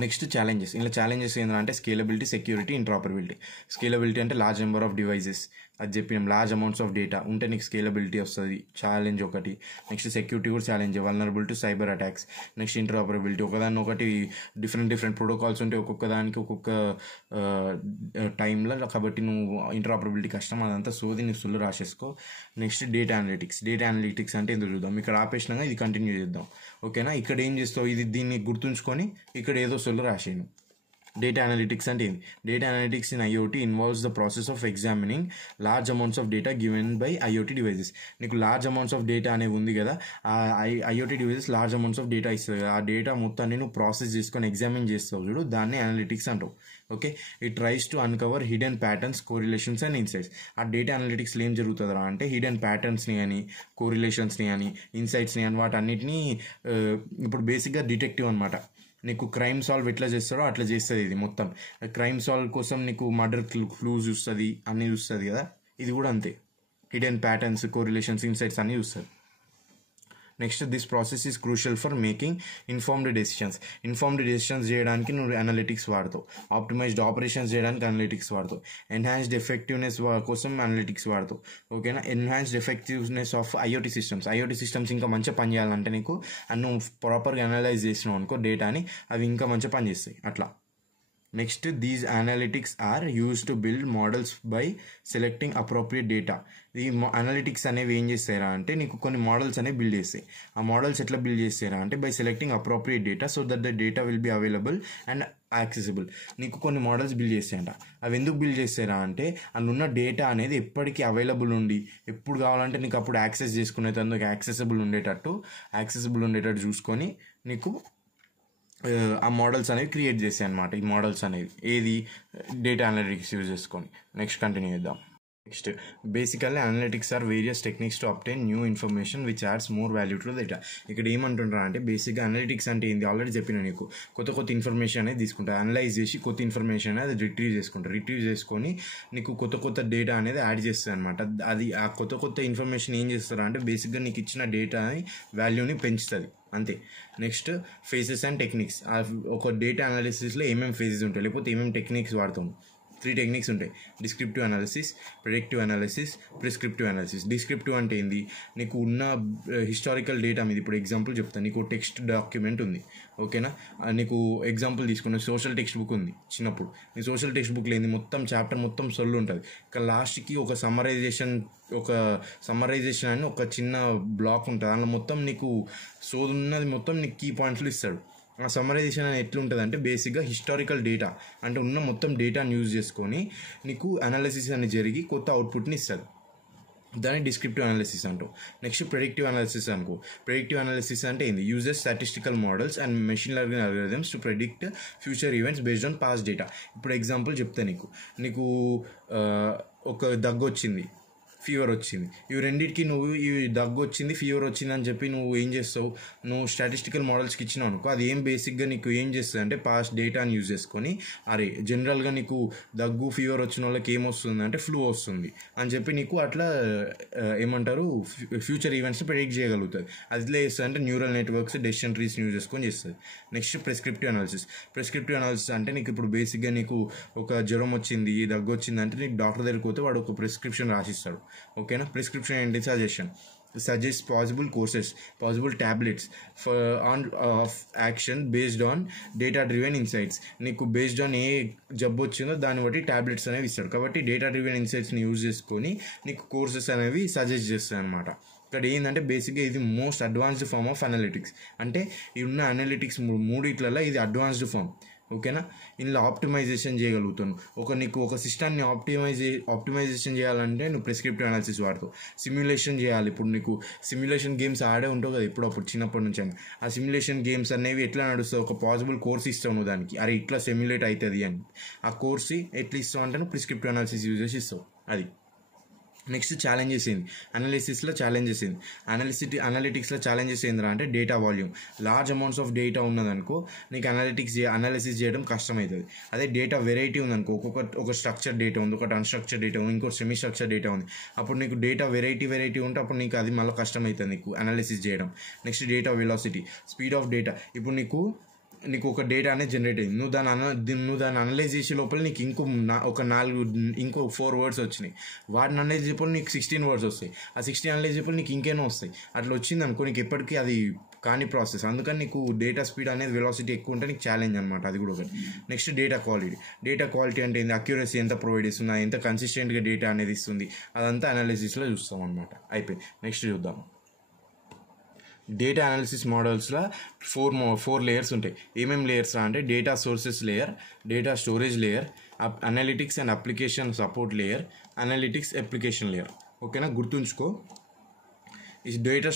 Next challenges. ఇలా ఛాలెంజెస్ ఏంటంటే స్కేలబిలిటీ, సెక్యూరిటీ, ఇంటరాపరబిలిటీ. స్కేలబిలిటీ అంటే లార్జ్ నెంబర్ ఆఫ్ డివైజెస్, అది చెప్పినాం. లార్జ్ అమౌంట్స్ ఆఫ్ డేటా ఉంటే నీకు స్కేలబిలిటీ వస్తుంది, ఛాలెంజ్ ఒకటి. నెక్స్ట్ సెక్యూరిటీ కూడా challenge, vulnerable to cyber attacks. Next interoperability, ఒకదాన్ని ఒకటి డిఫరెంట్ ప్రోటోకాల్స్ ఉంటాయి ఒక్కొక్క దానికి ఒక్కొక్క టైంలో, కాబట్టి నువ్వు ఇంటరాపరబిలిటీ కష్టం, అదంతా సోది నీకు సుళ్ళు రాసేసుకో. Next data analytics. Data analytics అంటే ఎందుకు చూద్దాం. ఇక్కడ ఆపేసినాక ఇది కంటిన్యూ చేద్దాం. ఓకేనా, ఇక్కడ ఏం చేస్తావు, దీన్ని గుర్తుంచుకొని ఇక్కడ ఏదో సొల్లు రాసేయను. డేటా అనలిటిక్స్ అంటే ఏంటి? Data analytics in IoT involves the process of examining large amounts of data given by IoT devices. నీకు లార్జ్ అమౌంట్స్ ఆఫ్ డేటా అనేవి ఉంది కదా, ఆ IoT devices large amounts of data ఇస్తుంది కదా, ఆ డేటా మొత్తాన్ని నువ్వు ప్రాసెస్ చేసుకొని ఎగ్జామిన్ చేస్తావు చూడు, దాన్ని అనలిటిక్స్ అంటావు. Okay, it tries to uncover hidden patterns, correlations and insights. ఆ డేటా అనలిటిక్స్లో ఏం జరుగుతుందా అంటే హిడెన్ ప్యాటర్న్స్ని కానీ కోరిలేషన్స్ని కానీ ఇన్సైట్స్ని కానీ వాటన్నిటిని ఇప్పుడు బేసిక్గా డిటెక్టివ్ అనమాట. నీకు క్రైమ్ సాల్వ్ ఎట్లా చేస్తాడో అట్లా చేస్తుంది ఇది మొత్తం. క్రైమ్ సాల్వ్ కోసం నీకు మర్డర్ క్లూస్ చూస్తుంది, అన్నీ చూస్తుంది కదా, ఇది కూడా అంతే. హిడెన్ ప్యాటర్న్స్, కోరిలేషన్స్, ఇన్సైట్స్ అన్నీ చూస్తుంది. Next, this process is crucial for making informed decisions. Informed decisions చేయడానికి నువ్వు అనలిటిక్స్ వాడతావు. ఆప్టిమైజ్డ్ ఆపరేషన్స్ చేయడానికి అనలిటిక్స్ వాడతావు. ఎన్హాన్స్డ్ ఎఫెక్టివ్నెస్ కోసం అనలిటిక్స్ వాడతావు. ఓకేనా? Enhanced effectiveness of IoT systems ఇంకా మంచిగా పనిచేయాలంటే నీకు నువ్వు ప్రాపర్గా అనలైజ్ చేసినావు అనుకో డేటాని, అవి ఇంకా మంచిగా పనిచేస్తాయి అట్లా. Next, these analytics are use to build models by selecting appropriate data. ఈ అనలిటిక్స్ అనేవి ఏం చేస్తారా అంటే నీకు కొన్ని మోడల్స్ అనేవి బిల్డ్ చేస్తాయి. ఆ మోడల్స్ ఎట్లా బిల్డ్ చేస్తారా అంటే by selecting appropriate data so that the data will be available and accessible. నీకు కొన్ని మోడల్స్ బిల్డ్ చేస్తాయంట. అవి ఎందుకు బిల్డ్ చేస్తారా అంటే అందున్న డేటా అనేది ఎప్పటికీ అవైలబుల్ ఉండి ఎప్పుడు కావాలంటే నీకు అప్పుడు యాక్సెస్ చేసుకునేందుకు యాక్సెసిబుల్ ఉండేటట్టు చూసుకొని నీకు ఆ మోడల్స్ అనేవి క్రియేట్ చేస్తాయి అనమాట. ఈ మోడల్స్ అనేవి ఏది డేటా అనలిటిక్స్ యూజ్ చేసుకొని. నెక్స్ట్ కంటిన్యూ చేద్దాం. Next, basically analytics are various techniques to obtain new information which adds more value to data. ఇక్కడ ఏమంటుంటారా అంటే బేసిక్గా అనలిటిక్స్ అంటే ఏంది ఆల్రెడీ చెప్పిన నీకు. కొత్త ఇన్ఫర్మేషన్ అనేది తీసుకుంటారు, అనలైజ్ చేసి కొత్త ఇన్ఫర్మేషన్ అనేది రిట్రీవ్ చేసుకొని నీకు కొత్త డేటా అనేది యాడ్ చేస్తుంది అనమాట. అది ఆ కొత్త ఇన్ఫర్మేషన్ ఏం చేస్తారా అంటే బేసిక్గా నీకు ఇచ్చిన డేటా వాల్యూని పెంచుతుంది అంతే. Next, phases and techniques. ఒక డేటా అనాలిసిస్లో ఏమేమి ఫేజెస్ ఉంటాయి లేకపోతే ఏమేమి టెక్నిక్స్ వాడతాం? 3 టెక్నిక్స్ ఉంటాయి: descriptive analysis, predictive analysis, prescriptive analysis. Descriptive అంటే ఏంది? నీకు ఉన్న హిస్టారికల్ డేటా మీద, ఇప్పుడు ఎగ్జాంపుల్ చెప్తాను, నీకు టెక్స్ట్ డాక్యుమెంట్ ఉంది, ఓకేనా? నీకు ఎగ్జాంపుల్ తీసుకున్న సోషల్ టెక్స్ట్ బుక్ ఉంది చిన్నప్పుడు. నీ సోషల్ టెక్స్ట్ బుక్లో ఏంది మొత్తం చాప్టర్ మొత్తం సొల్లు ఉంటుంది. ఇక లాస్ట్కి ఒక సమ్మరైజేషన్ అని ఒక చిన్న బ్లాక్ ఉంటుంది, అందులో మొత్తం నీకు సోదున్నది మొత్తం నీకు కీ పాయింట్స్లో ఇస్తాడు. ఆ సమ్మరైజేషన్ అనేది ఎట్లుంటుంది అంటే బేసిక్గా హిస్టారికల్ డేటా అంటే ఉన్న మొత్తం డేటాని యూజ్ చేసుకొని నీకు అనాలిసిస్ అనేది జరిగి కొత్త అవుట్పుట్ని ఇస్తుంది. దాన్ని డిస్క్రిప్టివ్ అనాలిసిస్ అంటాం. నెక్స్ట్, ప్రెడిక్టివ్ అనాలిసిస్ అనుకో. ప్రెడిక్టివ్ అనాలిసిస్ అంటే ఏంది? Uses statistical models and machine learning algorithms to predict future events based on past data. ఇప్పుడు ఎగ్జాంపుల్ చెప్తా నీకు ఒక దగ్గు వచ్చింది, ఫీవర్ వచ్చింది. ఇవి రెండింటికి నువ్వు ఈ దగ్గు వచ్చింది, ఫీవర్ వచ్చింది అని చెప్పి నువ్వు ఏం చేస్తావు? నువ్వు స్టాటిస్టికల్ మోడల్స్కి ఇచ్చినావు అనుకో, అది ఏం బేసిక్గా నీకు ఏం చేస్తుంది అంటే పాస్ట్ డేటాని యూజ్ చేసుకొని జనరల్గా నీకు దగ్గు ఫీవర్ వచ్చిన వాళ్ళకి ఏమొస్తుంది అంటే ఫ్లూ వస్తుంది అని చెప్పి నీకు అట్లా ఏమంటారు ఫ్యూచర్ ఈవెంట్స్ ప్రెడిక్ట్ చేయగలుగుతుంది. అది ఎట్లా చేస్తుంది అంటే neural networks, decision trees use చేసుకొని చేస్తుంది. నెక్స్ట్, ప్రిస్క్రిప్టివ్ అనాలిసిస్ అంటే నీకు ఇప్పుడు బేసిక్గా నీకు ఒక జ్వరం వచ్చింది, దగ్గు వచ్చింది అంటే నీకు డాక్టర్ దగ్గరికి పోతే వాడు ఒక ప్రిస్క్రిప్షన్ రాసిస్తాడు, ఓకేనా? ప్రిస్క్రిప్షన్ ఏంటి? Suggest possible courses, possible tablets of action based on data driven insights. నీకు బేస్డ్ ఆన్ ఏ జబ్బు వచ్చిందో దాన్ని బట్టి టాబ్లెట్స్ అనేవి ఇస్తాడు. కాబట్టి డేటా డ్రివెన్ ఇన్సైట్స్ని యూజ్ చేసుకొని నీకు కోర్సెస్ అనేవి సజెస్ట్ చేస్తాయి అనమాట. ఇక్కడ ఏంటంటే బేసిక్గా ఇది most advanced form of analytics. అంటే ఈ ఉన్న అనలిటిక్స్ మూడిట్లలో ఇది అడ్వాన్స్డ్ ఫార్మ్, ఓకేనా? ఇందులో ఆప్టిమైజేషన్ చేయగలుగుతాను. నీకు ఒక సిస్టమ్ని ఆప్టిమైజేషన్ చేయాలంటే నువ్వు ప్రిస్క్రిప్టివ్ అనాలిసిస్ వాడతావు. సిమ్యులేషన్ చేయాలి, ఇప్పుడు నీకు సిమ్యులేషన్ గేమ్స్ ఆడే ఉంటావు కదా ఇప్పుడప్పుడు చిన్నప్పటి నుంచి. ఆ సిమ్యులేషన్ గేమ్స్ అనేవి ఎట్లా నడుస్తావు? ఒక పాసిబుల్ కోర్స్ ఇస్తావు నువ్వు దానికి, ఇట్లా సిమ్యులేట్ అవుతుంది అని. ఆ కోర్స్ ఎట్లా ఇస్తావు అంటే నువ్వు ప్రిస్క్రిప్టివ్ అనాలిసిస్ యూజ్ చేసి ఇస్తావు. అది. నెక్స్ట్, ఛాలెంజెస్ ఏంది? అనలిటిక్స్లో ఛాలెంజెస్ ఏంద్రా అంటే data volume. Large amounts of data ఉన్నదనుకో నీకు అనాలిసిస్ చేయడం కష్టమవుతుంది. అదే డేటా వెరైటీ ఉందనుకో, ఒక స్ట్రక్చర్ డేటా ఉంది, ఒకటి అన్స్ట్రక్చర్ డేటా ఉంది, ఇంకో సెమీ స్ట్రక్చర్ డేటా ఉంది. అప్పుడు నీకు డేటా వెరైటీ ఉంటే అప్పుడు నీకు అది మళ్ళీ కష్టమవుతుంది నీకు అనాలిసిస్ చేయడం. Next, data velocity, speed of data. ఇప్పుడు నీకు ఒక డేటా అనేది జనరేట్ అయింది, నువ్వు దాన్ని అనలైజ్ చేసే లోపల నీకు ఇంకో 4 వర్డ్స్ వచ్చినాయి. వాటిని అనలైజ్ చేపలు నీకు 16 వర్డ్స్ వస్తాయి. ఆ 16 అనలైజ్ చేపలు నీకు ఇంకేనో వస్తాయి. అట్లా వచ్చింది అనుకో నీకు ఎప్పటికీ అది కాని ప్రాసెస్. అందుకని నీకు డేటా స్పీడ్ అనేది వెలాసిటీ ఎక్కువ ఉంటే నీకు ఛాలెంజ్ అనమాట, అది కూడా ఒకటి. నెక్స్ట్, డేటా క్వాలిటీ అంటే ఏంది? అక్యురసీ ఎంత ప్రొవైడ్ ఇస్తుంది, ఎంత కన్సిస్టెంట్గా డేటా అనేది ఇస్తుంది, అదంతా అనాలిసిస్లో చూస్తాం అనమాట. అయిపోయింది. నెక్స్ట్ చూద్దాం. డేటా అనాలిసిస్ మోడల్స్లో ఫోర్ లేయర్స్ ఉంటాయి. ఏమేమి లేయర్స్ అంటే data sources layer, data storage layer, analytics and application support layer, analytics application layer. ఓకేనా, గుర్తుంచుకో. ఈ డేటా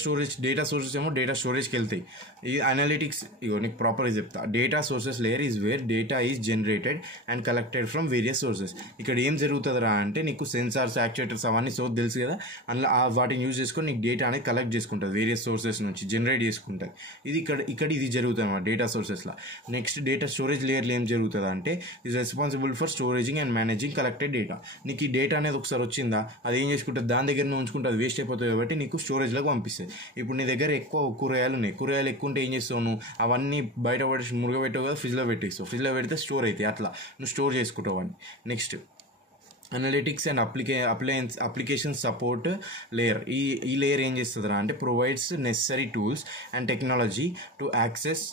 సోర్సెస్ ఏమో డేటా స్టోరేజ్కి వెళ్తాయి. ఈ అనలిటిక్స్ ఇగో నీకు ప్రాపర్గా చెప్తా. Data sources layer is where data is generated and collected from various sources. ఇక్కడ ఏం జరుగుతుందిరా అంటే నీకు సెన్సార్స్, యాక్చుయేటర్స్ అవన్నీ తెలుసు కదా, అందులో వాటిని యూజ్ చేసుకొని నీకు డేటా అనేది కలెక్ట్ చేసుకుంటుంది, వేరియస్ సోర్సెస్ నుంచి జనరేట్ చేసుకుంటుంది. ఇది ఇక్కడ ఇది జరుగుతుంది అన్నమాట డేటా సోర్సెస్లో. నెక్స్ట్ డేటా స్టోరేజ్ లేయర్లో ఏం జరుగుతుంది అంటే is responsible for storaging and managing collected data. నీకు ఈ డేటా అనేది ఒకసారి వచ్చిందా, అది ఏం చేసుకుంటుంది, దాని దగ్గర ఉంచుకుంటే అది వేస్ట్ అయిపోతుంది కాబట్టి నీకు స్టోరేజ్లోకి పంపిస్తుంది. ఇప్పుడు నీ దగ్గర ఎక్కువ కూరగాయలు ఉన్నాయి, కూరగాయలు ఎక్కువ ఉంటే ఏం చేస్తావు నువ్వు, అవన్నీ బయట పడి మురుగబెట్టావు కదా, ఫ్రిడ్జ్లో పెట్టేస్తావు, ఫ్రిడ్జ్లో పెడితే స్టోర్ అవుతాయి, అట్లా నువ్వు స్టోర్ చేసుకుంటావు అని. Next analytics and application support layer. ఈ లేయర్ ఏం చేస్తుందిరా అంటే provides necessary tools and technology to access,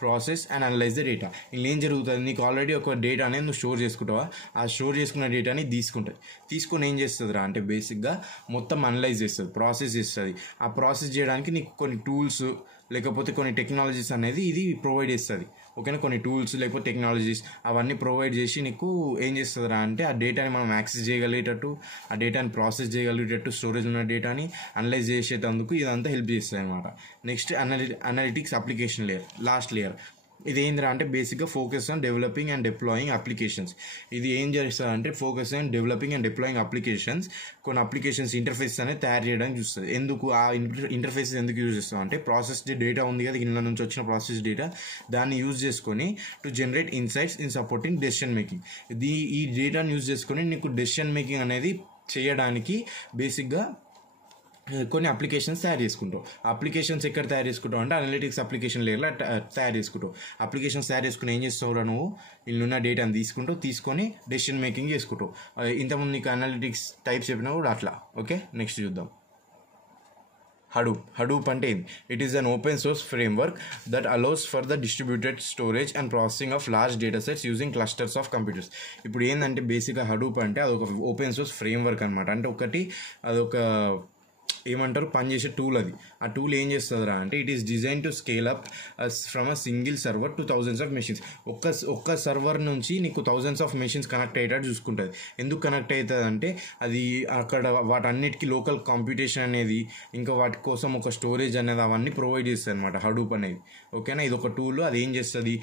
process and analyse the data. ఇలా ఏం జరుగుతుంది, నీకు ఆల్రెడీ ఒక డేటా అనేది నువ్వు స్టోర్ చేసుకుంటావా, ఆ స్టోర్ చేసుకున్న డేటాని తీసుకొని ఏం చేస్తుందిరా అంటే బేసిక్గా మొత్తం అనలైజ్ చేస్తుంది, ప్రాసెస్ చేస్తుంది. ఆ ప్రాసెస్ చేయడానికి నీకు కొన్ని టూల్స్ లేకపోతే కొన్ని టెక్నాలజీస్ అనేది ఇది ప్రొవైడ్ చేస్తుంది. ఓకేనా, కొన్ని టూల్స్ లేకపోతే టెక్నాలజీస్ అవన్నీ ప్రొవైడ్ చేసి నీకు ఏం చేస్తుందిరా అంటే ఆ డేటాని మనం యాక్సెస్ చేయగలిగేటట్టు, ఆ డేటాని ప్రాసెస్ చేయగలిగేటట్టు, స్టోరేజ్ ఉన్న డేటాని అనలైజ్ చేసేటందుకు ఇదంతా హెల్ప్ చేస్తుంది అనమాట. Next analytics application layer, last layer. ఇది ఏంద్రా అంటే బేసిక్గా focus on developing and deploying applications. ఇది ఏం చేస్తుంది అంటే focus on developing and deploying applications. కొన్ని అప్లికేషన్స్ ఇంటర్ఫేస్ అనేది తయారు చేయడానికి చూస్తుంది. ఎందుకు ఆ ఇంటర్ఫేస్ ఎందుకు యూజ్ చేస్తాం అంటే ప్రాసెస్డ్ డేటా ఉంది కదా, ఇళ్ళ నుంచి వచ్చిన ప్రాసెస్ డేటా, దాన్ని యూజ్ చేసుకొని to generate insights in supporting decision making. ఈ డేటాని యూజ్ చేసుకొని నీకు డెసిషన్ మేకింగ్ అనేది చేయడానికి బేసిక్గా కొన్ని అప్లికేషన్స్ తయారు చేసుకుంటావు. అప్లికేషన్స్ ఎక్కడ తయారు చేసుకుంటావు అంటే అనలిటిక్స్ అప్లికేషన్ లేయర్లో తయారు చేసుకుంటావు. అప్లికేషన్స్ తయారు చేసుకుని ఏం చేస్తావురా నువ్వు, ఇల్లున్న డేటాని తీసుకొని డెసిషన్ మేకింగ్ చేసుకుంటావు. ఇంతకుముందు నీకు అనలిటిక్స్ టైప్స్ చెప్పినా కూడా అట్లా. ఓకే, నెక్స్ట్ చూద్దాం. హడూప్ అంటే ఏంది? It is an open source framework that allows for the distributed storage and processing of large data sets using clusters of computers. ఇప్పుడు ఏంటంటే బేసిక్గా హడూప్ అంటే అదొక ఓపెన్ సోర్స్ ఫ్రేమ్వర్క్ అనమాట. అంటే అదొక ఏమంటారు పనిచేసే టూల్. అది ఆ టూల్ ఏం చేస్తుందిరా అంటే it is design to scale up from a single server to thousands of machines. ఒక్క సర్వర్ నుంచి నీకు థౌజండ్స్ ఆఫ్ మెషిన్స్ కనెక్ట్ అయ్యేటట్టు చూసుకుంటుంది. ఎందుకు కనెక్ట్ అవుతుంది అంటే అది అక్కడ వాటన్నిటికీ లోకల్ కంప్యూటేషన్ అనేది, ఇంకా వాటి కోసం ఒక స్టోరేజ్ అనేది అవన్నీ ప్రొవైడ్ చేస్తుంది అనమాట హడూప్ అనేది. ఓకేనా, ఇది ఒక టూల్. అది ఏం చేస్తుంది,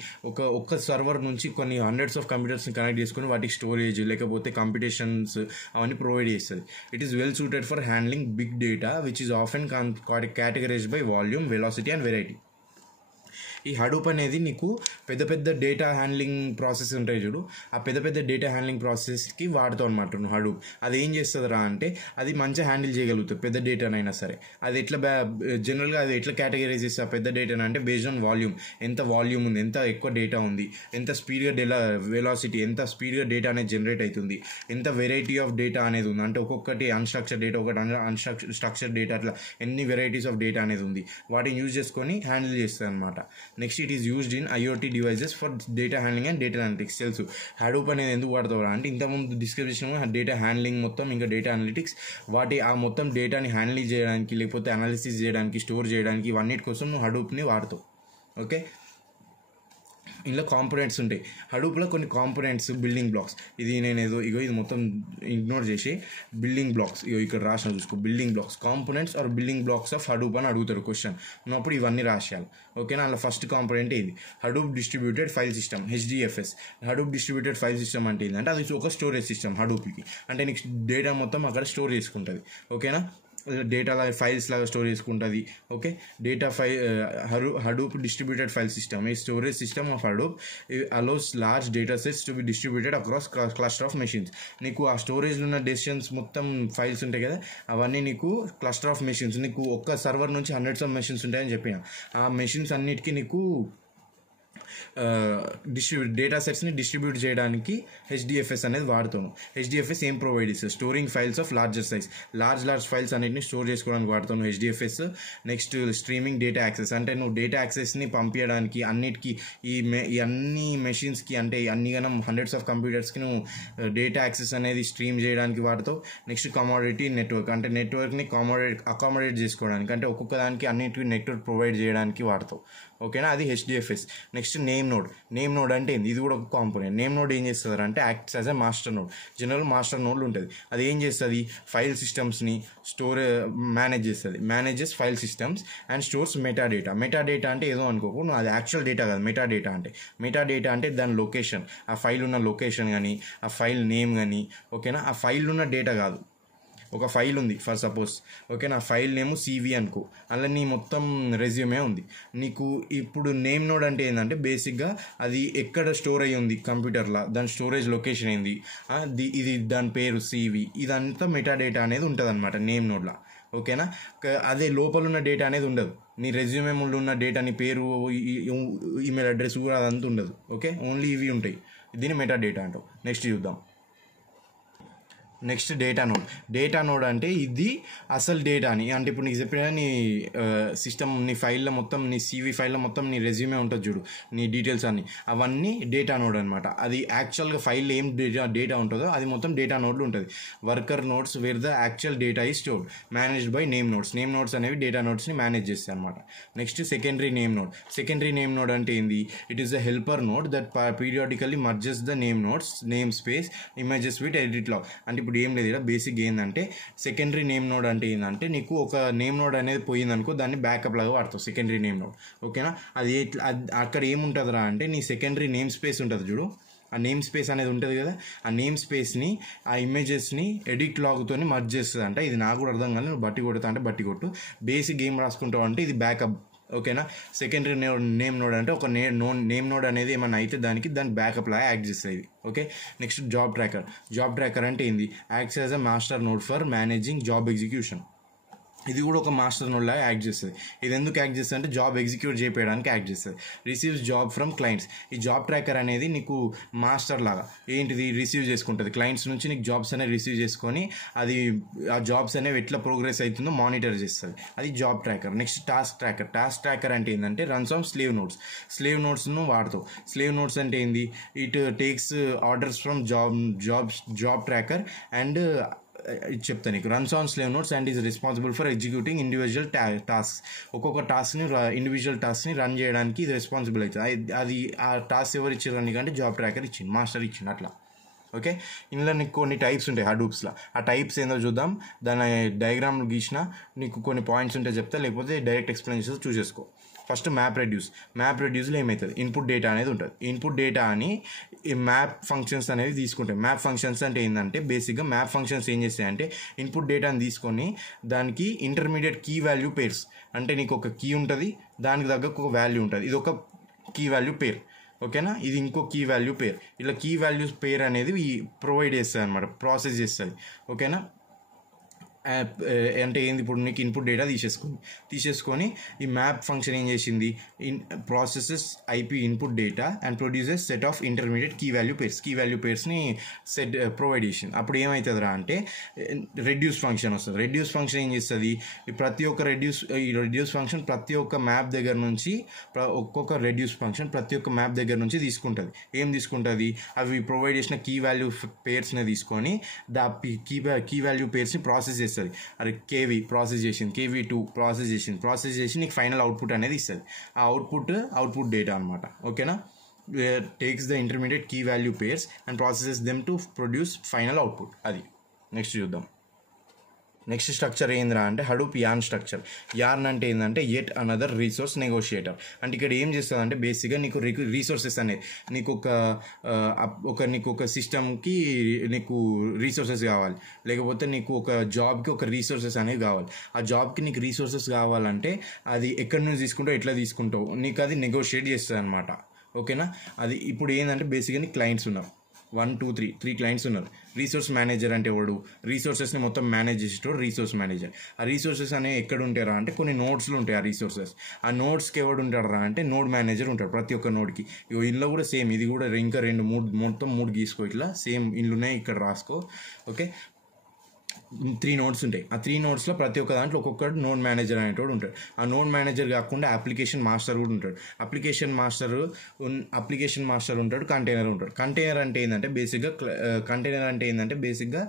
ఒక్క సర్వర్ నుంచి కొన్ని హండ్రెడ్స్ ఆఫ్ కంప్యూటర్స్ని కనెక్ట్ చేసుకుని వాటికి స్టోరేజ్ లేకపోతే కంప్యూటేషన్స్ అవన్నీ ప్రొవైడ్ చేస్తుంది. It is well suited for handling big data which is often categorized by volume, velocity and variety. ఈ హడూప్ అనేది నీకు పెద్ద డేటా హ్యాండ్లింగ్ ప్రాసెస్ ఉంటాయి చూడు, ఆ పెద్ద డేటా హ్యాండ్లింగ్ ప్రాసెస్కి వాడుతావు అనమాట నువ్వు హడూప్. అది ఏం చేస్తుందిరా అంటే అది మంచిగా హ్యాండిల్ చేయగలుగుతుంది పెద్ద డేటానైనా సరే. అది జనరల్గా అది ఎట్లా కేటగరైజ్ చేస్తా పెద్ద డేటాను అంటే బేస్డ్ ఆన్ వాల్యూమ్, ఎంత వాల్యూమ్ ఉంది, ఎంత ఎక్కువ డేటా ఉంది, ఎంత స్పీడ్గా వెలాసిటీ, ఎంత స్పీడ్గా డేటా అనేది జనరేట్ అవుతుంది, ఎంత వెరైటీ ఆఫ్ డేటా అనేది ఉంది, అంటే ఒక్కొక్కటి అన్స్ట్రక్చర్ డేటా, ఒకటి స్ట్రక్చర్ డేటా, అట్లా ఎన్ని వెరైటీస్ ఆఫ్ డేటా అనేది ఉంది, వాటిని యూజ్ చేసుకొని హ్యాండిల్ చేస్తుంది అనమాట. Next it is used in IoT devices for data handling and data analytics. తెలుసు హడూప్ అనేది ఎందుకు వాడతావు అంటే ఇంతకుముందు డిస్క్రిప్షన్ డేటా హ్యాండ్లింగ్ మొత్తం, ఇంకా డేటా అనలిటిక్స్, ఆ మొత్తం డేటాని హ్యాండిల్ చేయడానికి లేకపోతే అనాలిసిస్ చేయడానికి, స్టోర్ చేయడానికి, ఇవన్నిటి కోసం నువ్వు హడూప్ని వాడతావు. ఓకే, ఇందులో కాంపోనెంట్స్ ఉంటాయి. హడూప్లో కొన్ని కాంపోనెంట్స్, బిల్డింగ్ బ్లాక్స్. ఇది మొత్తం ఇగ్నోర్ చేసి బిల్డింగ్ బ్లాక్స్ ఇక్కడ రాసిన చూసుకో. Building blocks, components are building blocks of Hadoop అని అడుగుతారు క్వశ్చన్. నువ్వు ఇవన్నీ రాసేయాలి. ఓకేనా, అలా ఫస్ట్ కాంపోనెంట్ ఇది Hadoop distributed file system, HDFS. Hadoop distributed file system అంటే ఏంటంటే అది ఒక స్టోరేజ్ సిస్టమ్ హడూప్కి. అంటే నీకు డేటా మొత్తం అక్కడ స్టోర్ చేసుకుంటుంది. ఓకేనా, డేటా ఫైల్స్ లాగా స్టోర్ చేసుకుంటుంది. Okay, Hadoop distributed file system ఈ storage system of Hadoop allows large data sets to be distributed across cluster of machines. నీకు ఆ స్టోరేజ్లో ఉన్న డెసిషన్స్ మొత్తం ఫైల్స్ ఉంటాయి కదా, అవన్నీ నీకు క్లస్టర్ ఆఫ్ మెషిన్స్, నీకు ఒక్క సర్వర్ నుంచి హండ్రెడ్స్ ఆఫ్ మెషిన్స్ ఉంటాయని చెప్పిన. ఆ మెషిన్స్ అన్నిటికీ నీకు డేటా సెట్స్ని డిస్ట్రిబ్యూట్ చేయడానికి హెచ్డిఎఫ్ఎస్ అనేది వాడుతాము. హెచ్డిఎఫ్ఎస్ ఏం ప్రొవైడ్ చేస్తుంది, storing files of larger size, large files అన్నింటిని స్టోర్ చేసుకోవడానికి వాడుతాను HDFS. Next streaming data access, అంటే నువ్వు డేటా యాక్సెస్ని పంపించడానికి అన్నిటికీ ఈ అన్ని మెషిన్స్కి, అంటే అన్ని గనం హండ్రెడ్స్ ఆఫ్ కంప్యూటర్స్కి నువ్వు డేటా యాక్సెస్ అనేది స్ట్రీమ్ చేయడానికి వాడుతావు. నెక్స్ట్ కమోడిటీ నెట్వర్క్, అంటే నెట్వర్క్ని అకామిడేట్ చేసుకోవడానికి, అంటే ఒక్కొక్క దానికి అన్నిటికీ నెట్వర్క్ ప్రొవైడ్ చేయడానికి వాడతావు. ఓకేనా, అది హెచ్డిఎఫ్ఎస్. నెక్స్ట్ నేమ్ నోడ్ అంటే ఏంది, ఇది కూడా ఒక కాంపోనెంట్. నేమ్ నోడ్ ఏం చేస్తుంది అంటే acts as a master node. General master నోడ్లు ఉంటుంది, అది ఏం చేస్తుంది, ఫైల్ సిస్టమ్స్ని manages file systems and stores metadata అంటే ఏదో అనుకోకు, అది యాక్చువల్ డేటా కాదు. మెటాడేటా అంటే దాని లొకేషన్, ఆ ఫైల్ ఉన్న లొకేషన్ కానీ, ఆ ఫైల్ నేమ్ కానీ, ఓకేనా, ఆ ఫైల్ ఉన్న డేటా కాదు. ఒక ఫైల్ ఉంది ఫర్ సపోజ్, ఓకేనా, ఫైల్ నేమ్ CV అనుకో, అందులో నీ మొత్తం రెజ్యూమే ఉంది. నీకు ఇప్పుడు నేమ్ నోడ్ అంటే ఏంటంటే బేసిక్గా అది ఎక్కడ స్టోర్ అయ్యి ఉంది కంప్యూటర్లో, దాని స్టోరేజ్ లొకేషన్ ఏంది, ఇది దాని పేరు CV, ఇదంతా మెటాడేటా అనేది ఉంటుంది అనమాట నేమ్ నోడ్లో. ఓకేనా, అదే లోపల ఉన్న డేటా అనేది ఉండదు. నీ రెజ్యూమే ముందు ఉన్న డేటా, నీ పేరు, ఈమెయిల్ అడ్రస్ కూడా అదంతా ఉండదు. ఓకే, ఓన్లీ ఇవి ఉంటాయి. దీన్ని మెటాడేటా అంటావు. నెక్స్ట్ చూద్దాం. నెక్స్ట్ డేటా నోడ్ అంటే ఇది అసలు డేటాని, అంటే ఇప్పుడు నీకు చెప్పిన నీ సిస్టమ్, నీ ఫైల్లో మొత్తం, నీ CV ఫైల్లో మొత్తం నీ రెజ్యూమే ఉంటుంది చూడు, నీ డీటెయిల్స్ అన్ని, అవన్నీ డేటా నోడ్ అనమాట. అది యాక్చువల్గా ఫైల్లో ఏం డేటా ఉంటుందో అది మొత్తం డేటా నోడ్లు ఉంటుంది. Worker nodes where the actual data is stored, managed by name nodes అనేవి డేటా నోడ్స్ని మేనేజ్ చేస్తాయి అనమాట. నెక్స్ట్ సెకండరీ నేమ్ నోడ్ అంటే ఏంది, it is the helper node that periodically merges the name space images with edit log. అంటే ఇప్పుడు ఏం లేదు, బేసిక్ ఏంటంటే సెకండరీ నేమ్ నోడ్ అంటే ఏంటంటే నీకు ఒక నేమ్ నోడ్ అనేది పోయిందనుకో, దాన్ని బ్యాకప్ లాగా వాడతావు సెకండరీ నేమ్ నోడ్. ఓకేనా, అది అక్కడ ఏముంటుందిరా అంటే నీ సెకండరీ నేమ్ స్పేస్ ఉంటుంది చూడు, ఆ నేమ్ స్పేస్ అనేది ఉంటుంది కదా, ఆ నేమ్ స్పేస్ని, ఆ ఇమేజెస్ని ఎడిట్ లాగ్తో మర్జ్ చేస్తుంది అంట. ఇది నాకు కూడా అర్థం కాదు, నువ్వు బట్టి కొడతా అంటే బట్టి కొట్టు. బేసిక్ ఏం రాసుకుంటావు అంటే ఇది బ్యాకప్. ఓకేనా, సెకండరీ నేమ్ నోడ్ అంటే ఒక నేమ్ నోడ్ అనేది ఏమన్నా అయితే దాని బ్యాకప్ లాగా యాక్ట్ చేస్తుంది. ఓకే, నెక్స్ట్ జాబ్ ట్రాకర్ అంటే ఏంది, acts as a master node for managing job execution. ఇది కూడా ఒక మాస్టర్ నోడ్ లాగా యాక్ట్ చేస్తుంది. ఇది ఎందుకు యాక్ట్ చేస్తుంది అంటే జాబ్ ఎగ్జిక్యూట్ చేయడానికి యాక్ట్ చేస్తుంది. రిసీవ్స్ జాబ్ ఫ్రమ్ క్లయింట్స్, ఈ జాబ్ ట్రాకర్ అనేది నీకు మాస్టర్ లాగా ఏంటిది రిసీవ్ చేసుకుంటుంది, క్లయింట్స్ నుంచి నీకు జాబ్స్ అనేవి రిసీవ్ చేసుకొని అది ఆ జాబ్స్ అనేవి ఎట్లా ప్రోగ్రెస్ అవుతుందో మానిటర్ చేస్తుంది, అది job tracker. Next task tracker అంటే ఏంటంటే రన్స్ ఆన్ స్లేవ్ నోడ్స్ను వాడతావు. స్లేవ్ నోడ్స్ అంటే ఏంది, it takes orders from job tracker and చెప్తాను నీకు, runs on slave notes and is responsible for executing individual task. ఒక్కొక్క ఇండివిజువల్ టాస్క్ని రన్ చేయడానికి ఇది రెస్పాన్సిబుల్ అవుతుంది. అది ఆ టాస్క్ ఎవరు ఇచ్చారు అంటే జాబ్ ట్రాకర్ ఇచ్చింది, మాస్టర్ ఇచ్చింది అట్లా. ఓకే, ఇందులో నీకు కొన్ని టైప్స్ ఉంటాయి హడూప్స్లో. ఆ టైప్స్ ఏందో చూద్దాం. దాని డయాగ్రామ్ గీసిన నీకు కొన్ని పాయింట్స్ ఉంటే చెప్తా, లేకపోతే డైరెక్ట్ ఎక్స్ప్లెయిన్ చేసి చూసేసుకో. ఫస్ట్ మ్యాప్ రెడ్యూస్లో ఏమవుతుంది, ఇన్పుట్ డేటా అనేది ఉంటుంది. ఇన్పుట్ డేటా అని ఈ మ్యాప్ ఫంక్షన్స్ అనేవి తీసుకుంటాయి. మ్యాప్ ఫంక్షన్స్ అంటే ఏంటంటే బేసిక్గా మ్యాప్ ఫంక్షన్స్ ఏం చేస్తాయంటే ఇన్పుట్ డేటాని తీసుకొని దానికి ఇంటర్మీడియట్ కీ వాల్యూ పేర్స్, అంటే నీకు ఒక కీ ఉంటుంది, దానికి తగ్గ ఒక వాల్యూ ఉంటుంది, ఇది ఒక కీ వాల్యూ పేర్. ఓకేనా, ఇది ఇంకో కీ వాల్యూ పేర్. ఇలా కీ వాల్యూస్ పేర్ అనేది ప్రొవైడ్ చేస్తుంది అనమాట, ప్రాసెస్ చేస్తుంది. ఓకేనా, అంటే ఏంది, ఇప్పుడు నీకు ఇన్పుట్ డేటా తీసేసుకొని ఈ మ్యాప్ ఫంక్షన్ ఏం చేసింది, processes IP input data and produces set of intermediate key value పేర్స్ని ప్రొవైడ్ చేసింది. అప్పుడు ఏమవుతుందిరా అంటే రెడ్యూస్ ఫంక్షన్ వస్తుంది. రెడ్యూస్ ఫంక్షన్ ఏం చేస్తుంది, ప్రతి ఒక్క రెడ్యూస్ ఫంక్షన్ ప్రతి ఒక్క మ్యాప్ దగ్గర నుంచి ప్రతి ఒక్క మ్యాప్ దగ్గర నుంచి తీసుకుంటుంది. ఏం తీసుకుంటుంది, అవి ప్రొవైడ్ చేసిన కీ వాల్యూ పేర్స్ని తీసుకొని కీ వాల్యూ పేర్స్ని ప్రాసెస్ చేస్తుంది. అరే KV ప్రాసెస్ చేసింది, KV2 ప్రాసెస్ చేసి నీకు ఫైనల్ అవుట్పుట్ అనేది ఇస్తుంది. ఆ అవుట్పుట్ డేటా అనమాట. ఓకేనా, takes the intermediate key value pairs and processes them to produce final output. అది నెక్స్ట్ చూద్దాం. నెక్స్ట్ స్ట్రక్చర్ ఏందిరా అంటే హడూప్ యార్న్ స్ట్రక్చర్. యార్న్ అంటే ఏంటంటే ఎట్ అనదర్ రిసోర్స్ నెగోషియేటర్. అంటే ఇక్కడ ఏం చేస్తుందంటే బేసిక్గా నీకు రీసోర్సెస్ అనేది నీకు ఒక సిస్టమ్కి నీకు రీసోర్సెస్ కావాలి, లేకపోతే నీకు ఒక జాబ్కి ఒక రీసోర్సెస్ అనేవి కావాలి. ఆ జాబ్కి నీకు రీసోర్సెస్ కావాలంటే అది ఎక్కడి నుంచి తీసుకుంటావు, ఎట్లా తీసుకుంటావు, నీకు అది నెగోషియేట్ చేస్తుంది అనమాట. ఓకేనా, అది ఇప్పుడు ఏంటంటే బేసిక్గా నీకు క్లయింట్స్ ఉన్నారు. త్రీ క్లయింట్స్ ఉన్నారు. రీసోర్స్ మేనేజర్ అంటే ఎవడు? రీసోర్సెస్ని మొత్తం మేనేజ్ చేసేటోడు రీసోర్స్ మేనేజర్. ఆ రీసోర్సెస్ అనేవి ఎక్కడ ఉంటారా అంటే కొన్ని నోడ్స్లో ఉంటాయి ఆ రీసోర్సెస్. ఆ నోడ్స్కి ఎవడు ఉంటారా అంటే నోడ్ మేనేజర్ ఉంటాడు ప్రతి ఒక్క నోడ్కి. ఇందులో కూడా సేమ్, ఇది కూడా ఇంకా మొత్తం మూడు గీసుకో, ఇట్లా సేమ్ ఇండ్లునే ఇక్కడ రాసుకో. ఓకే, 3 నోడ్స్ ఉంటాయి. ఆ 3 నోడ్స్లో ప్రతి ఒక్క దాంట్లో ఒక్కొక్కటి నోడ్ మేనేజర్ అనేటోడు ఉంటాడు. ఆ నోడ్ మేనేజర్ కాకుండా అప్లికేషన్ మాస్టర్ కూడా ఉంటాడు. అప్లికేషన్ మాస్టర్ ఉంటాడు, కంటైనర్ ఉంటాడు. కంటైనర్ అంటే ఏంటంటే బేసిక్గా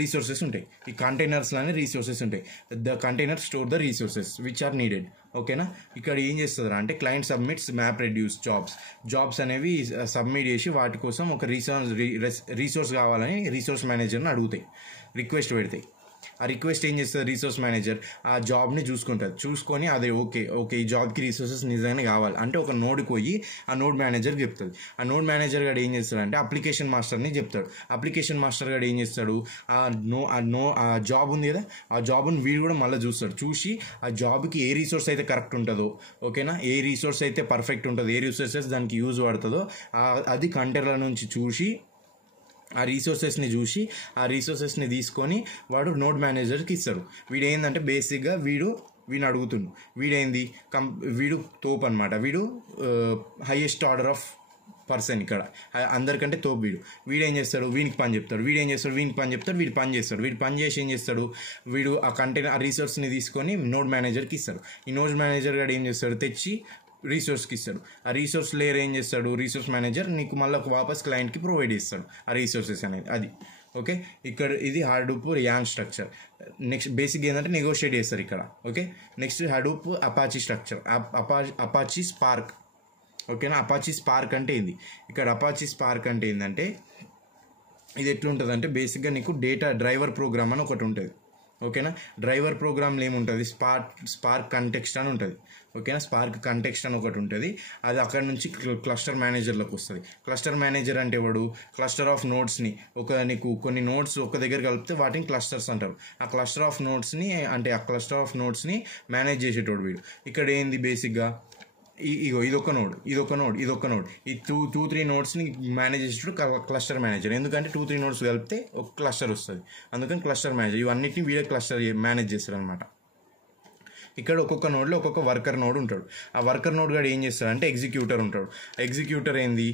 రీసోర్సెస్ ఉంటాయి. ఈ కంటైనర్స్లోనే రీసోర్సెస్ ఉంటాయి. The container store the resources which are needed. ఓకేనా, ఇక్కడ ఏం చేస్తుంది అంటే client submits map reduce jobs అనేవి సబ్మిట్ చేసి వాటి కోసం ఒక రీసోర్స్ కావాలని రీసోర్స్ మేనేజర్ని అడుగుతాయి, రిక్వెస్ట్ పెడతాయి. ఆ రిక్వెస్ట్ ఏం చేస్తుంది రీసోర్స్ మేనేజర్? ఆ జాబ్ని చూసుకొని అదే ఓకే ఈ జాబ్కి రీసోర్సెస్ నిజంగానే కావాలి అంటే ఒక నోడ్కి పోయి ఆ నోడ్ మేనేజర్కి చెప్తుంది. ఆ నోడ్ మేనేజర్ గారు ఏం చేస్తాడంటే అప్లికేషన్ మాస్టర్ని చెప్తాడు. అప్లికేషన్ మాస్టర్ గారు ఏం చేస్తాడు? ఆ జాబ్ ఉంది కదా, ఆ జాబ్ని వీడు కూడా మళ్ళీ చూసి ఆ జాబ్కి ఏ రీసోర్స్ అయితే కరెక్ట్ ఉంటుందో, ఓకేనా, ఏ రీసోర్స్ అయితే పర్ఫెక్ట్ ఉంటుందో, ఏ రీసోర్సెస్ దానికి యూజ్ పడుతుందో అది కంటైనర్ నుంచి చూసి ఆ రీసోర్సెస్ని తీసుకొని వాడు నోడ్ మేనేజర్కి ఇస్తారు. వీడు ఏంటంటే బేసిక్గా వీడిని అడుగుతుండు. వీడు తోపు అనమాట. వీడు హైయెస్ట్ ఆర్డర్ ఆఫ్ పర్సన్ ఇక్కడ, అందరికంటే తోపు వీడేం చేస్తాడు? వీడికి పని చెప్తాడు. వీడికి పని చేస్తాడు. వీడు పని చేసి ఏం చేస్తాడు? వీడు ఆ రీసోర్స్ని తీసుకొని నోడ్ మేనేజర్కి ఇస్తాడు. ఈ నోడ్ మేనేజర్ గారు ఏం చేస్తాడు? తెచ్చి రీసోర్స్కి ఇస్తాడు. ఆ రీసోర్స్ లేయర్ ఏం చేస్తాడు? రీసోర్స్ మేనేజర్ నీకు మళ్ళీ వాపస్ క్లయింట్కి ప్రొవైడ్ చేస్తాడు ఆ రీసోర్సెస్ అనేది. అది ఓకే. ఇక్కడ ఇది హడూప్ యాంగ్ స్ట్రక్చర్. నెక్స్ట్ బేసిక్ ఏంటంటే నెగోషియేట్ చేస్తారు ఇక్కడ. Okay, next Hadoop Apache structure, Apache Spark. ఓకేనా, అపాచీ స్పార్క్ అంటే ఏంది? ఇక్కడ అపాచీ స్పార్క్ అంటే ఏంటంటే ఇది ఎట్లుంటుంది అంటే బేసిక్గా నీకు డేటా డ్రైవర్ ప్రోగ్రామ్ అని ఒకటి ఉంటుంది. ఓకేనా, డ్రైవర్ ప్రోగ్రామ్లో ఏముంటుంది? స్పార్క్ కంటెక్స్ట్ అని ఉంటుంది. ఓకేనా, స్పార్క్ కంటెక్స్ట్ అని ఒకటి ఉంటుంది. అది అక్కడ నుంచి క్లస్టర్ మేనేజర్లోకి వస్తుంది. క్లస్టర్ మేనేజర్ అంటే ఎవడు? క్లస్టర్ ఆఫ్ నోడ్స్ని నీకు కొన్ని నోడ్స్ ఒక దగ్గర కలిపితే వాటిని క్లస్టర్స్ అంటారు. ఆ క్లస్టర్ ఆఫ్ నోడ్స్ని మేనేజ్ చేసేటోడు వీడు. ఇక్కడ ఏంది బేసిక్గా ఇదొక నోడ్ ఈ 2-3 నోడ్స్ని మేనేజ్ చేసేటప్పుడు క్లస్టర్ మేనేజర్. ఎందుకంటే 2-3 నోడ్స్ కలిపితే ఒక క్లస్టర్ వస్తుంది, అందుకని క్లస్టర్ మేనేజర్. ఇవన్నిటిని వీడే క్లస్టర్ మేనేజ్ చేస్తారు అనమాట. ఇక్కడ ఒక్కొక్క నోడ్లో ఒక్కొక్క వర్కర్ నోడ్ ఉంటాడు. ఆ వర్కర్ నోడ్ గారు ఏం చేస్తాడంటే ఎగ్జిక్యూటర్ ఉంటాడు. ఎగ్జిక్యూటర్ ఏంది?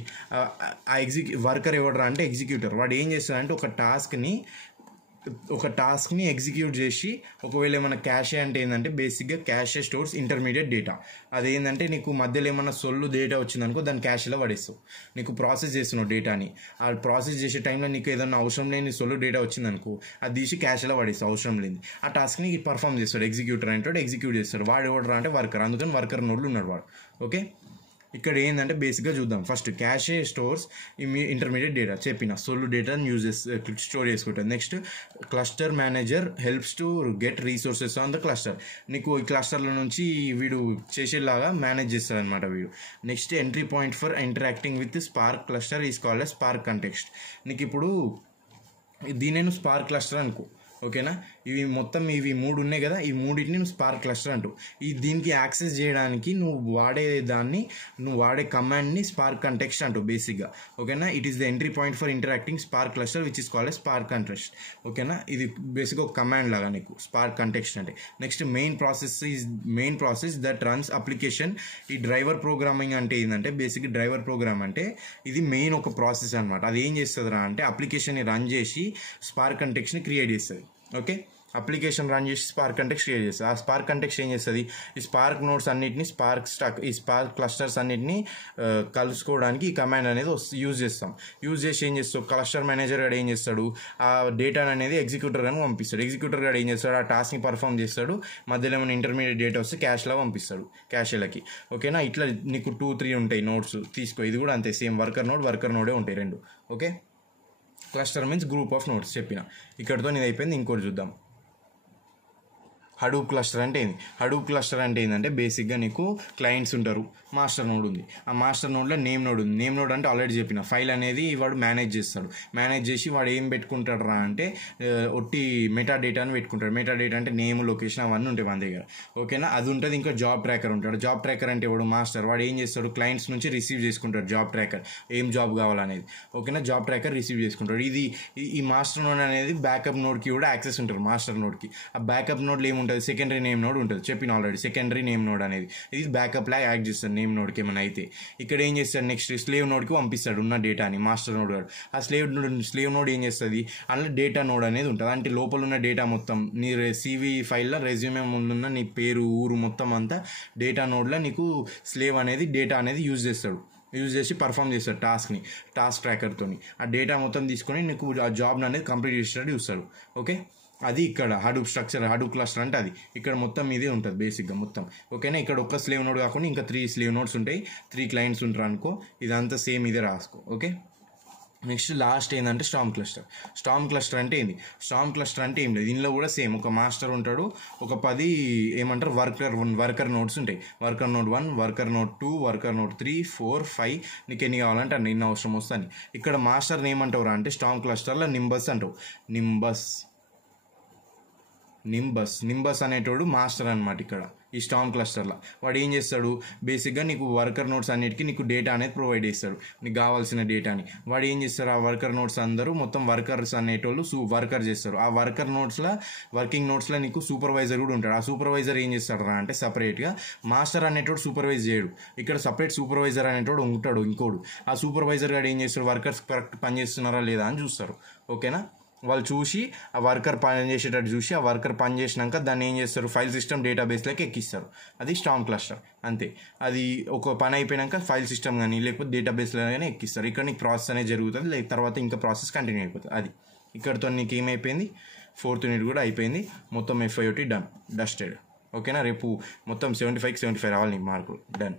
వర్కర్ ఎవడరా అంటే ఎగ్జిక్యూటర్. వాడు ఏం చేస్తాడంటే ఒక టాస్క్ని ఎగ్జిక్యూట్ చేసి, ఒకవేళ ఏమైనా క్యాషే అంటే ఏంటంటే బేసిక్గా క్యాషే స్టోర్స్ ఇంటర్మీడియట్ డేటా. అదేంటంటే నీకు మధ్యలో ఏమన్నా డేటా వచ్చిందనుకో దాన్ని క్యాష్లో పడేస్తావు. నీకు ప్రాసెస్ చేస్తున్నావు డేటాని, ఆ ప్రాసెస్ చేసే టైంలో నీకు ఏదైనా అవసరం లేని డేటా వచ్చిందనుకో అది తీసి క్యాష్లో పడేస్తావు అవసరం లేని. ఆ టాస్క్ని పర్ఫామ్ చేస్తాడు ఎగ్జిక్యూటర్ అంటాడు, ఎగ్జిక్యూట్ చేస్తాడు. వాడు ఎవడరా అంటే వర్కర్, అందుకని వర్కర్ నోడ్లు ఉన్నాడు వాడు. ఓకే, ఇక్కడ ఏంటంటే బేసిక్గా చూద్దాం. ఫస్ట్ క్యాషే స్టోర్స్ ఇంటర్మీడియట్ డేటా చెప్పిన డేటాని స్టోర్ చేసుకుంటారు. Next cluster manager helps to get resources on the cluster. నీకు ఈ క్లస్టర్ల నుంచి వీడు చేసేలాగా మేనేజ్ చేస్తాడు అనమాట వీడు. Next entry point for interacting with spark cluster is called a spark context. నీకు ఇప్పుడు దీని స్పార్క్ క్లస్టర్ అనుకో. ఓకేనా, ఇవి 3 ఉన్నాయి కదా, ఈ మూడింటిని నువ్వు స్పార్క్ క్లస్టర్ అంటూ. దీనికి యాక్సెస్ చేయడానికి నువ్వు వాడే కమాండ్ని స్పార్క్ కంటెక్స్ట్ అంటూ బేసిక్గా. ఓకేనా, it is the entry point for interacting spark cluster which is called spark context. ఓకేనా, ఇది బేసిక్గా ఒక కమాండ్ లాగా నీకు స్పార్క్ కంటెక్స్ట్ అంటే. Next main process that runs application. ఈ డ్రైవర్ ప్రోగ్రామింగ్ అంటే ఏంటంటే బేసిక్ డ్రైవర్ ప్రోగ్రామ్ అంటే ఇది మెయిన్ ఒక ప్రాసెస్ అనమాట. అది ఏం చేస్తుందిరా అంటే అప్లికేషన్ని రన్ చేసి స్పార్క్ కంటెక్స్ట్ని క్రియేట్ చేస్తుంది. ఓకే, అప్లికేషన్ రన్ చేసి స్పార్క్ కంటెక్స్ట్ క్రియేట్ చేస్తుంది. ఆ స్పార్క్ కంటెక్స్ట్ ఏం చేస్తుంది? ఈ స్పార్క్ నోడ్స్ అన్నిటిని ఈ స్పార్క్ క్లస్టర్స్ అన్నిటిని కలుసుకోవడానికి ఈ కమాండ్ అనేది యూజ్ చేసి ఏం చేస్తాడు? క్లస్టర్ మేనేజర్ గారు ఏం చేస్తాడు? ఆ డేటా అనేది ఎగ్జిక్యూటర్ గాని పంపిస్తాడు. ఎగ్జిక్యూటర్ గారు ఏం చేస్తాడు? ఆ టాస్క్ని పర్ఫామ్ చేస్తాడు. మధ్యలో ఏమైనా ఇంటర్మీడియట్ డేటా వస్తే క్యాష్లో పంపిస్తాడు, క్యాష్లకి. ఓకేనా, ఇట్లా నీకు 2-3 ఉంటాయి నోడ్స్ తీసుకో. ఇది కూడా అంతే సేమ్, వర్కర్ నోడే ఉంటాయి 2. Okay, cluster means group of nodes చెప్పిన. ఇక్కడితో ఇది అయిపోయింది. ఇంకోటి చూద్దాం. హడూప్ క్లస్టర్ అంటే ఏంది? హడూప్ క్లస్టర్ అంటే ఏంటంటే బేసిక్గా నీకు క్లయింట్స్ ఉంటారు, మాస్టర్ నోడ్ ఉంది. ఆ మాస్టర్ నోడ్లో నేమ్ నోడ్ ఉంది. నేమ్ నోడ్ అంటే ఆల్రెడీ చెప్పిన ఫైల్ అనేది వాడు మేనేజ్ చేస్తాడు. మేనేజ్ చేసి వాడు ఏం పెట్టుకుంటాడు రా అంటే ఒట్టి మెటా డేటాని పెట్టుకుంటాడు. మెటా డేటా అంటే నేమ్, లొకేషన్ అవన్నీ ఉంటాయి మన దగ్గర. ఓకేనా, అది ఉంటుంది. ఇంకా జాబ్ ట్రాకర్ ఉంటాడు. జాబ్ ట్రాకర్ అంటే వాడు మాస్టర్, వాడు ఏం చేస్తాడు, క్లయింట్స్ నుంచి రిసీవ్ చేసుకుంటాడు జాబ్ ట్రాకర్, ఏం జాబ్ కావాలనేది. ఓకేనా, జాబ్ ట్రాకర్ రిసీవ్ చేసుకుంటాడు. ఈ మాస్టర్ నోడ్ అనేది బ్యాకప్ నోడ్కి కూడా యాక్సెస్ ఉంటుంది. మాస్టర్ నోడ్కి ఆ బ్యాకప్ నోడ్లో ఏముంటుంది, సెకండరీ నేమ్ నోడ్ ఉంటుంది. చెప్పిన ఆల్రెడీ సెకండరీ నేమ్ నోడ్ అనేది ఇది బ్యాకప్ లాగా యాక్ట్ చేస్తాడు నేమ్ నోడ్కి ఏమైనా అయితే. ఇక్కడ ఏం చేస్తాడు, నెక్స్ట్ స్లేవ్ నోడ్కి పంపిస్తాడు ఉన్న డేటాని మాస్టర్ నోడ్ గారు. ఆ స్లేవ్ నోడ్ ఏం చేస్తుంది, అందులో డేటా నోడ్ అనేది ఉంటుంది. అంటే లోపల ఉన్న డేటా మొత్తం నీ CV ఫైల్లో రెజ్యూమే ముందున్న నీ పేరు, ఊరు మొత్తం అంతా డేటా నోడ్లో నీకు స్లేవ్ అనేది డేటా అనేది యూజ్ చేసి పర్ఫామ్ చేస్తాడు టాస్క్ ట్రాకర్తో. ఆ డేటా మొత్తం తీసుకొని నీకు ఆ జాబ్ అనేది కంప్లీట్ చేసేటట్టు చూస్తాడు. ఓకే, అది ఇక్కడ హడూప్ స్ట్రక్చర్, హడూప్ క్లస్టర్ అంటే అది ఇక్కడ మొత్తం ఇదే ఉంటుంది బేసిక్గా మొత్తం. ఓకేనా, ఇక్కడ ఒక్క స్లేవ్ నోడ్ కాకుండా ఇంకా 3 స్లేవ్ నోడ్స్ ఉంటాయి, 3 క్లయింట్స్ ఉంటారు అనుకో. ఇదంతా సేమ్ ఇదే రాసుకో. ఓకే, నెక్స్ట్ లాస్ట్ ఏంటంటే స్టార్మ్ క్లస్టర్ అంటే ఏంది? స్టార్మ్ క్లస్టర్ అంటే ఏం లేదు, దీనిలో కూడా సేమ్ ఒక మాస్టర్ ఉంటాడు, ఒక 10 ఏమంటారు వర్కర్ నోడ్స్ ఉంటాయి. Worker node 1, worker node 2, worker node 3, 4, 5 నీకు ఎన్ని కావాలంటే అన్ని ఎన్ని అవసరం వస్తాయి. ఇక్కడ మాస్టర్ని ఏమంటావురా అంటే స్టార్మ్ క్లస్టర్లో నింబస్ అంటావు. నింబస్ అనేటోడు మాస్టర్ అనమాట ఇక్కడ ఈ స్టార్మ్ క్లస్టర్లో. వాడు ఏం చేస్తాడు, బేసిక్గా నీకు వర్కర్ నోట్స్ అన్నిటికీ నీకు డేటా అనేది ప్రొవైడ్ చేస్తాడు, నీకు కావాల్సిన డేటాని. వాడు ఏం చేస్తారు, ఆ వర్కర్ నోట్స్ అందరూ మొత్తం వర్కర్స్ అనేటోళ్ళు వర్కర్ చేస్తారు. ఆ వర్కర్ నోట్స్లో వర్కింగ్ నోట్స్లో నీకు సూపర్వైజర్ కూడా ఉంటాడు. ఆ సూపర్వైజర్ ఏం చేస్తాడు రా అంటే సపరేట్గా మాస్టర్ అనేటోడు సూపర్వైజ్ చేయడు. ఇక్కడ సపరేట్ సూపర్వైజర్ అనేటోడు ఉంటాడు ఇంకోడు. ఆ సూపర్వైజర్ గారు ఏం చేస్తారు, వర్కర్స్ కరెక్ట్ పని చేస్తున్నారా లేదా అని చూస్తారు. ఓకేనా, వాళ్ళు చూసి ఆ వర్కర్ పని చేసేటట్టు చూసి ఆ వర్కర్ పని చేసినాక దాన్ని ఏం చేస్తారు, ఫైల్ సిస్టమ్ డేటాబేస్లోకి ఎక్కిస్తారు. అది స్టార్మ్ క్లస్టర్ అంతే. అది ఒక పని అయిపోయాక ఫైల్ సిస్టమ్ కానీ లేకపోతే డేటాబేస్లో కానీ ఎక్కిస్తారు. ఇక్కడ నీకు ప్రాసెస్ అనేది జరుగుతుంది, లేక తర్వాత ఇంకా ప్రాసెస్ కంటిన్యూ అయిపోతుంది. అది ఇక్కడతో నీకు ఏమైపోయింది, 4th యూనిట్ కూడా అయిపోయింది. మొత్తం FIOT డస్టెడ్. ఓకేనా, రేపు మొత్తం 75కి 75 రావాలి నీకు మార్కులు. డన్.